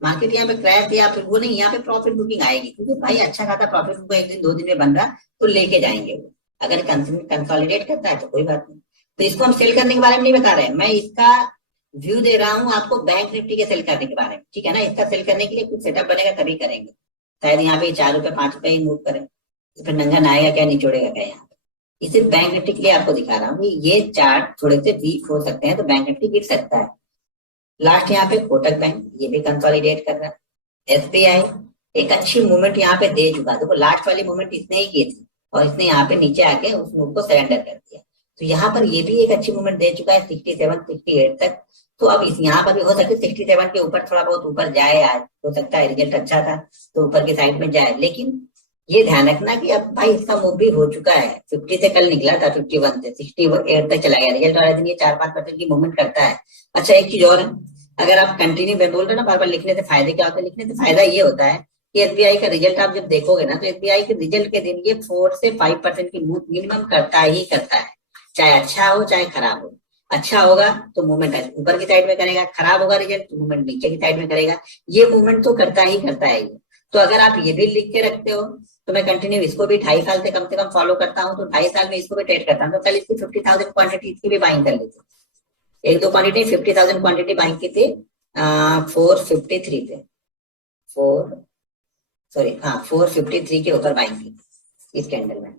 मार्केट यहाँ पे क्रैश या फिर वो नहीं, यहाँ पे प्रॉफिट बुकिंग आएगी, क्योंकि भाई अच्छा खासा प्रॉफिट बुकिंग एक दिन दो दिन में बन रहा तो लेके जाएंगे वो। अगर कंसोलिडेट करता है तो कोई बात नहीं। तो इसको हम सेल करने के बारे में नहीं बता रहे हैं, मैं इसका व्यू दे रहा हूँ आपको बैंक निफ्टी के सेल करने के बारे में। ठीक है ना, इसका सेल करने के लिए कुछ सेटअप बनेगा तभी करेंगे। शायद यहाँ पे 4 रुपए 5 रुपए ही मूव करें तो फिर नंगा नहाएगा क्या, निचोड़ेगा क्या। यहाँ पे इसे बैंक निफ्टी के लिए आपको दिखा रहा हूँ कि ये चार्ट थोड़े से वीक हो सकते हैं तो बैंक निफ्टी गिर सकता है। लास्ट यहाँ पे कोटक बैंक, ये भी कंसोलिडेट कर रहा है। एसबीआई एक अच्छी मूवमेंट यहाँ पे दे चुका, देखो लास्ट वाली मूवमेंट इसने ही की थी और इसने यहाँ पे नीचे आके उस मूव को सरेंडर कर दिया। तो यहाँ पर ये भी एक अच्छी मूवमेंट दे चुका है 67 68 तक। तो अब इस यहाँ पर भी हो सकता है 67 के ऊपर थोड़ा बहुत ऊपर जाए, आज हो सकता है रिजल्ट अच्छा था तो ऊपर की साइड में जाए। लेकिन ये ध्यान रखना कि अब भाई इसका मूव भी हो चुका है, 50 से कल निकला था, 51 से 68 तक चला गया। रिजल्ट वाले दिन ये 4-5% की मूवमेंट करता है। अच्छा एक चीज और है, अगर आप कंटिन्यू बोल रहे हो ना बार बार, लिखने से फायदे क्या होते हैं, लिखने से फायदा ये होता है कि एसबीआई का रिजल्ट आप जब देखोगे ना तो एसबीआई के रिजल्ट के दिन ये 4 से 5% की मूव मिनिमम करता ही करता है, चाहे अच्छा हो चाहे खराब हो। अच्छा होगा तो मूवमेंट ऊपर की साइड में करेगा, खराब होगा रिजल्ट तो मूवमेंट नीचे की साइड में करेगा। ये मूवमेंट तो करता ही करता है ये। तो अगर आप ये भी लिख के रखते हो तो मैं कंटिन्यू इसको भी 2.5 साल से कम फॉलो करता हूँ, तो 2.5 साल में इसको भी ट्रेड करता हूँ। तो कल इसकी 50,000 क्वांटिटी इसकी भी बाइंग कर लेती, एक दो क्वांटिटी 50,000 क्वांटिटी बाइंग की थी 453 थे, 453 के ऊपर बाइंग की इस कैंडल में,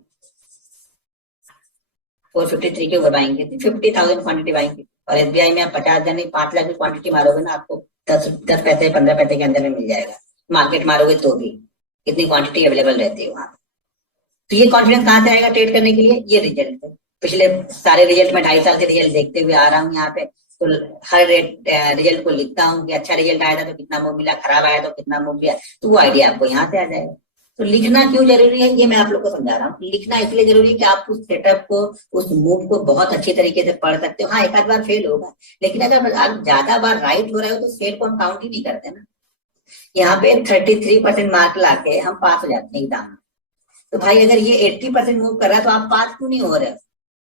453 के ऊपर बाइंग की थी, 50,000 क्वांटिटी बाइंग की। और एसबीआई में आप 50,000 नहीं 5 लाख की क्वांटिटी मारोगे ना, आपको 10 पैसे 15 पैसे के अंदर में मिल जाएगा। मार्केट मारोगे तो भी इतनी क्वांटिटी अवेलेबल रहती है वहां। तो ये कॉन्फिडेंस कहाँ से आएगा ट्रेड करने के लिए, ये रिजल्ट है। पिछले सारे रिजल्ट में 2.5 साल के रिजल्ट देखते हुए आ रहा हूँ यहाँ पे, तो हर रिजल्ट को लिखता हूँ कि अच्छा रिजल्ट आया था तो कितना मूव मिला, खराब आया तो कितना मूव मिला, तो वो आइडिया आपको यहाँ से आ जाएगा। तो लिखना क्यों जरूरी है ये मैं आप लोग को समझा रहा हूँ। लिखना इसलिए जरूरी है कि आप उस सेटअप को, उस मूव को बहुत अच्छी तरीके से पढ़ सकते हो। हाँ एक आध बार फेल होगा, लेकिन अगर आप ज्यादा बार राइट हो रहे हो तो फेल को हम काउंट ही नहीं करते ना। यहाँ पे 33% मार्क लाके हम पास हो जाते हैं एग्जाम में। तो भाई अगर ये 80% मूव कर रहा है तो आप पास क्यों नहीं हो रहे हो।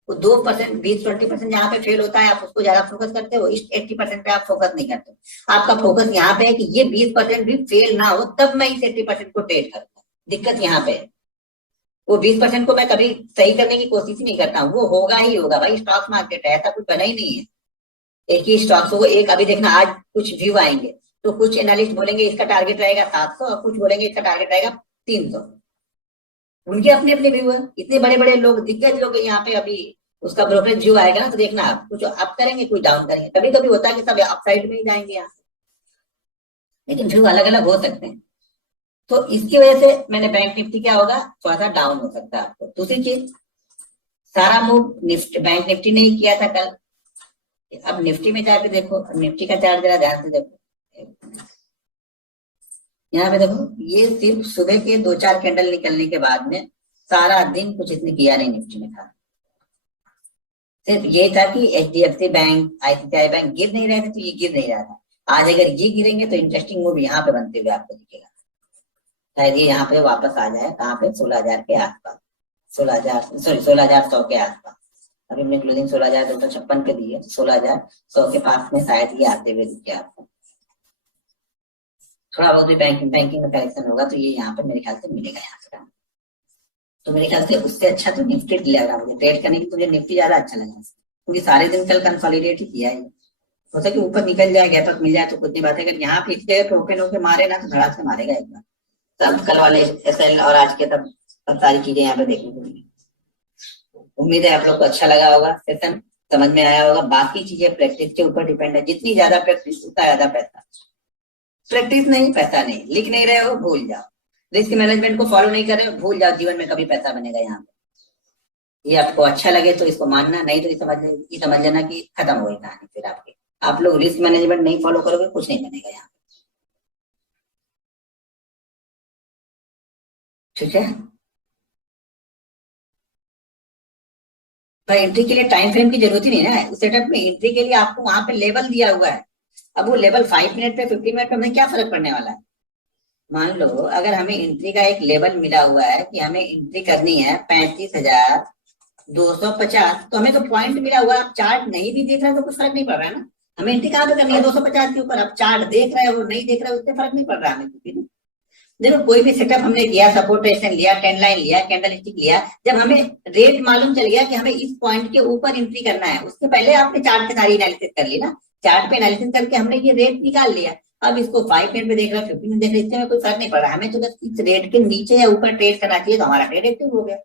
वो 2% 20-20% जहाँ पे फेल होता है आप उसको ज्यादा फोकस करते हो, इस 80% पे आप फोकस नहीं करते हो। आपका फोकस यहाँ पे है कि ये 20% भी फेल ना हो तब मैं इस 80% को ट्रेड करूंगा। दिक्कत यहाँ पे है, वो 20% को मैं कभी सही करने की कोशिश ही नहीं करता हूँ, वो होगा ही होगा भाई। स्टॉक मार्केट है, ऐसा कुछ बना ही नहीं है एक ही स्टॉक को। एक अभी देखना आज कुछ व्यू आएंगे तो कुछ एनालिस्ट बोलेंगे इसका टारगेट रहेगा 700 और कुछ बोलेंगे इसका टारगेट रहेगा 300। उनके अपने अपने व्यू है। इतने बड़े बड़े लोग दिग्गज लोग यहाँ पे अभी उसका ब्रोकरेज व्यू आएगा ना तो देखना आप कुछ अप करेंगे कुछ डाउन करेंगे, कभी कभी होता है कि सब अपसाइड में ही जाएंगे यहाँ, लेकिन व्यू अलग अलग हो सकते हैं। तो इसकी वजह से मैंने बैंक निफ्टी क्या होगा थोड़ा सा डाउन हो सकता है आपको। दूसरी चीज, सारा मूव निफ्टी बैंक निफ्टी ने ही किया था कल। अब निफ्टी में जाके देखो, निफ्टी का चार्ट जरा ध्यान से देखो, यहाँ पे देखो ये सिर्फ सुबह के 2-4 कैंडल निकलने के बाद में सारा दिन कुछ इसने किया नहीं निफ्टी में था। सिर्फ ये था कि एचडीएफसी बैंक आईसीआईसीआई बैंक गिर नहीं रहे थे तो ये गिर नहीं रहा था। आज अगर ये गिरेंगे तो इंटरेस्टिंग मूव यहाँ पे बनते हुए आपको दिखेगा। शायद ये यहाँ पे वापस आ जाए कहाँ पे 16,000 के आसपास, 16,100 के आसपास। अभी हमने क्लोजिंग 16,256 पे दी है, 16,100 के पास में शायद ये आते हुए दिखे आपको। थोड़ा बहुत भी बैंकिंग बैंकिंग में करेक्शन होगा तो ये यहाँ पे मेरे ख्याल से मिलेगा यहाँ से। तो मेरे ख्याल से उससे अच्छा तो निफ्टी लग रहा मुझे ट्रेड करने की, तो मुझे निफ्टी ज्यादा अच्छा लगा क्योंकि सारे दिन कल कंसोलिडेट ही किया है। हो सके ऊपर निकल जाए, गैप अप मिल जाए तो कुछ नहीं बात है, अगर यहाँ पे इस जगह पे ओपन होकर मारे ना तो धड़ाक से मारेगा एक बार। तब कल वाले एसएल और आज के तब सारी चीजें यहाँ पे देखने को मिली। उम्मीद है आप लोग को अच्छा लगा होगा सेशन, समझ में आया होगा। बाकी चीजें प्रैक्टिस के ऊपर डिपेंड है, जितनी ज्यादा प्रैक्टिस उतना ज्यादा पैसा। प्रैक्टिस नहीं पैसा नहीं, लिख नहीं रहे हो भूल जाओ, रिस्क मैनेजमेंट को फॉलो नहीं कर रहे हो भूल जाओ, जीवन में कभी पैसा बनेगा यहाँ पे। ये आपको अच्छा लगे तो इसको मानना, नहीं तो ये समझ लेना कि खत्म हो गई कहानी फिर आपकी। आप लोग रिस्क मैनेजमेंट नहीं फॉलो करोगे कुछ नहीं बनेगा यहाँ, ठीक है भाई। एंट्री के लिए टाइम फ्रेम की जरूरत ही नहीं है उस सेटअप में, एंट्री के लिए आपको वहां पे लेवल दिया हुआ है। अब वो लेवल 5 मिनट पे 15 मिनट पे हमें क्या फर्क पड़ने वाला है। मान लो अगर हमें एंट्री का एक लेवल मिला हुआ है कि हमें एंट्री करनी है 35,250, तो हमें तो पॉइंट मिला हुआ है। आप चार्ट नहीं भी देख रहे हैं तो कुछ फर्क नहीं पड़ रहा है ना। हमें एंट्री कहाँ पे करनी है 250 के ऊपर। आप चार्ट देख रहे हो नहीं देख रहे हो उससे फर्क नहीं पड़ रहा हमें क्योंकि देखो कोई भी सेटअप हमने किया, सपोर्ट रेजिस्टेंस लिया, ट्रेंड लाइन लिया, कैंडल स्टिक लिया, जब हमें रेट मालूम चल गया कि हमें इस पॉइंट के ऊपर एंट्री करना है, उसके पहले आपने चार्ट पे सारी एनालिसिस कर ली ना। चार्ट पे एनालिसिस करके हमने ये रेट निकाल लिया। अब इसको 5 मिनट में देख रहा है 15 में देख रहा है, इससे में कोई फर्क नहीं पड़ रहा। हमें तो बस इस रेट के नीचे या ऊपर ट्रेड करना चाहिए तो हमारा ट्रेड एक्टिव हो गया।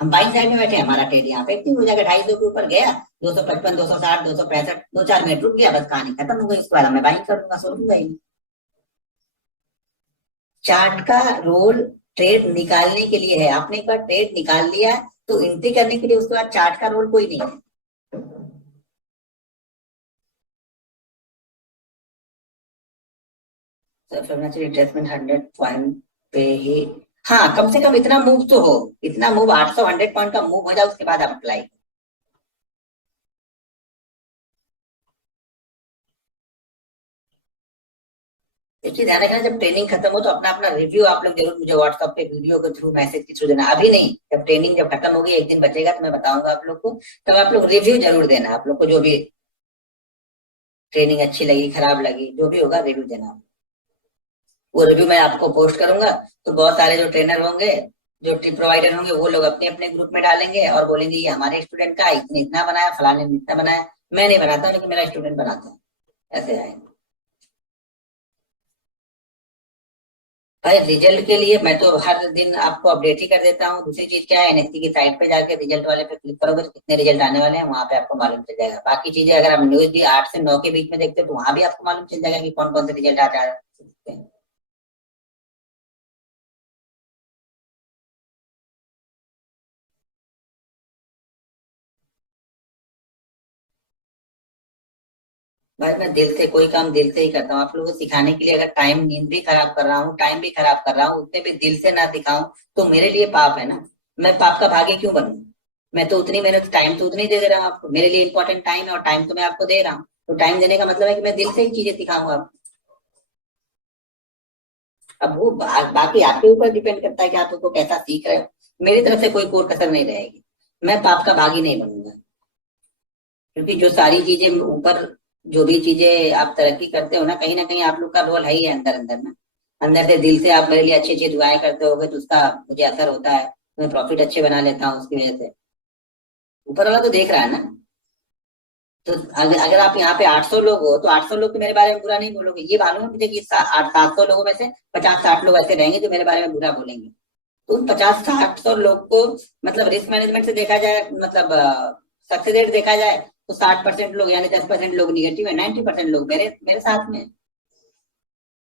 हम बाई साइड में बैठे, हमारा ट्रेड यहाँ पे एक्टिव हो जाएगा। 250 के ऊपर गया, 255, 260, 265, 2-4 मिनट रुक गया, बस कहानी खत्म हो गई। इसके बाद मैं बाइंग कर दूंगा, सो दूंगा ही। चार्ट का रोल ट्रेड निकालने के लिए है। आपने एक बार ट्रेड निकाल लिया तो एंट्री करने के लिए उसके बाद चार्ट का रोल कोई नहीं है। फिबोनाची रिट्रेसमेंट 100 पॉइंट पे ही, हाँ कम से कम इतना मूव तो हो, इतना मूव 800 100 पॉइंट का मूव हो जाए उसके बाद आप अप्लाई। एक चीज ध्यान रखना, जब ट्रेनिंग खत्म हो तो अपना अपना रिव्यू आप लोग जरूर मुझे व्हाट्सएप पे वीडियो के थ्रू मैसेज के थ्रू देना। अभी नहीं, जब ट्रेनिंग जब खत्म होगी एक दिन बचेगा तो मैं बताऊंगा आप लोग को, तब आप लोग रिव्यू जरूर देना। आप लोग को जो भी ट्रेनिंग अच्छी लगी खराब लगी जो भी होगा रिव्यू देना। वो रिव्यू मैं आपको पोस्ट करूंगा तो बहुत सारे जो ट्रेनर होंगे, जो टिप प्रोवाइडर होंगे, वो लोग अपने अपने ग्रुप में डालेंगे और बोलेंगे ये हमारे स्टूडेंट का इसने इतना बनाया, फलाने ने इतना बनाया। मैं नहीं बनाता लेकिन मेरा स्टूडेंट बनाता है, ऐसे आए। भाई रिजल्ट के लिए मैं तो हर दिन आपको अपडेट ही कर देता हूँ। दूसरी चीज क्या है, एनएससी की साइट पे जाके रिजल्ट वाले पे क्लिक करोगे तो कितने रिजल्ट आने वाले हैं वहां पे आपको मालूम चल जाएगा। बाकी चीजें अगर आप न्यूज भी 8 से 9 के बीच में देखते हो तो वहां भी आपको मालूम चल जाएगा कि कौन कौन से रिजल्ट आ जा सकते हैं। भाई मैं दिल से कोई काम दिल से ही करता हूँ। आप लोगों को सिखाने के लिए अगर टाइम नींद भी खराब कर रहा हूँ, टाइम भी खराब कर रहा हूँ, उतने भी दिल से ना दिखाऊं तो मेरे लिए पाप है ना। मैं पाप का भागी क्यों बनूं। मैं तो उतनी मेहनत, टाइम तो उतनी दे रहा हूँ आपको। मेरे लिए इंपॉर्टेंट टाइम है और टाइम तो मैं आपको दे रहा हूँ, तो टाइम देने का मतलब है कि मैं दिल से ही चीजें सिखाऊंगा आपको। अब वो बाकी आपके ऊपर डिपेंड करता है कि आप उसको कैसा सीख रहे हो। मेरी तरफ से कोई कोर कसर नहीं रहेगी। मैं पाप का भागी नहीं बनूंगा क्योंकि जो सारी चीजें ऊपर, जो भी चीजें आप तरक्की करते हो ना कहीं आप लोग का रोल है ही है अंदर अंदर ना। अंदर से दिल से आप मेरे लिए अच्छी अच्छी दुआएं करते होगे तो उसका मुझे असर होता है। मैं प्रॉफिट अच्छे बना लेता हूँ उसकी वजह से। ऊपर वाला तो देख रहा है ना। तो अगर आप यहाँ पे 800 लोग हो तो 800 लोग तो मेरे बारे में बुरा नहीं बोलोगे। ये मालूम है मुझे कि 700 लोगों में से 50-60 लोग ऐसे रहेंगे जो मेरे बारे में बुरा बोलेंगे। तो उन 50-60 लोग को, मतलब रिस्क मैनेजमेंट से देखा जाए, मतलब सक्सेस रेट देखा जाए तो 60% लोग यानी 10% लोग निगेटिव है, 90% लोग मेरे मेरे साथ में।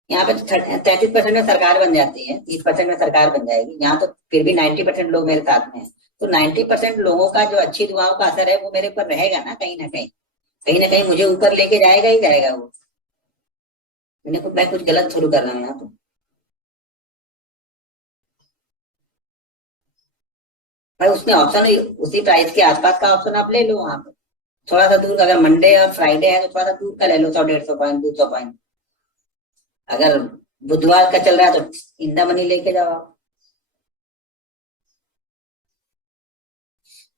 यहाँ पे 33% में सरकार बन जाती है, 30% में सरकार बन जाएगी, यहाँ तो फिर भी 90% लोग मेरे साथ में है। तो 90% लोगों का जो अच्छी दुआओं का असर है वो मेरे ऊपर रहेगा ना कहीं ना कहीं। कहीं ना कहीं मुझे ऊपर लेके जाएगा ही जाएगा वो। मैं कुछ गलत शुरू कर रहा हूँ यहाँ पे। भाई उसमें ऑप्शन, उसी प्राइस के आसपास का ऑप्शन आप ले लो वहां पे। थोड़ा सा दूर, अगर मंडे और फ्राइडे है तो थोड़ा सा दूर का ले लो, 100-150 पॉइंट, 200 पॉइंट। अगर बुधवार का चल रहा है तो इंदा मनी लेके जाओ आप।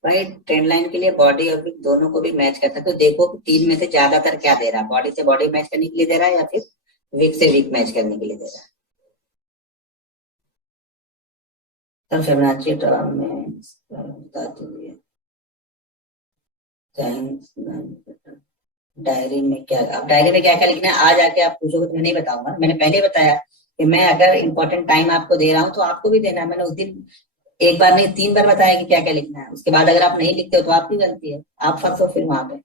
भाई ट्रेंड लाइन के लिए बॉडी और विक दोनों को भी मैच करता है, तो देखो कि तीन में से ज्यादातर क्या दे रहा है, बॉडी से बॉडी मैच करने के लिए दे रहा है या फिर विक से विक मैच करने के लिए दे रहा है। तब फिबोनाची टर्म में बता दीजिए। डायरी में क्या, अब डायरी में क्या क्या लिखना है आज आके आप पूछोगे तो मैं नहीं बताऊंगा, मैंने पहले ही बताया कि मैं अगर इंपॉर्टेंट टाइम आपको दे रहा हूँ तो आपको भी देना है। मैंने उस दिन एक बार नहीं 3 बार बताया कि क्या क्या लिखना है, उसके बाद अगर आप नहीं लिखते हो तो आपकी गलती है, आप फंसो फिर वहां पे।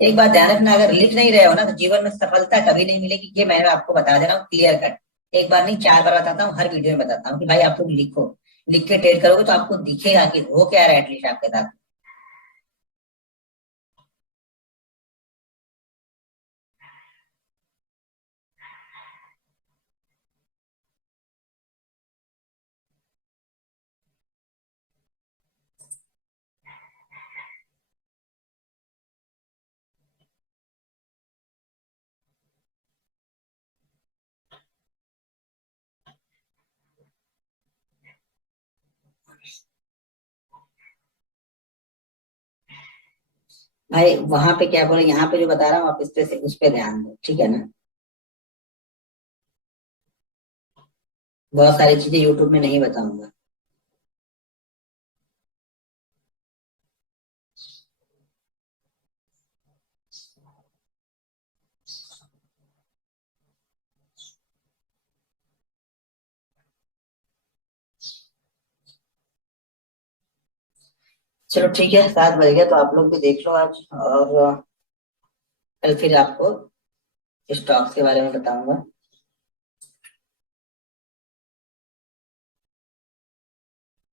एक बात ध्यान रखना, अगर लिख नहीं रहे हो ना तो जीवन में सफलता कभी नहीं मिलेगी, ये मैं आपको बता दे रहा हूँ क्लियर कट। एक बार नहीं 4 बार बताता हूँ, हर वीडियो में बताता हूँ कि भाई आप लोग लिखो, लिख के ट्रेड करोगे तो आपको दिखेगा कि हो क्या रहा है एटलीस्ट आपके साथ। भाई वहां पे क्या बोले, यहाँ पे जो बता रहा हूँ आप इस पे से उस पे ध्यान दो, ठीक है ना। बहुत सारी चीजें यूट्यूब में नहीं बताऊंगा। चलो ठीक है, 7 बज गया तो आप लोग भी देख लो आज, और कल फिर आपको स्टॉक्स के बारे में बताऊंगा।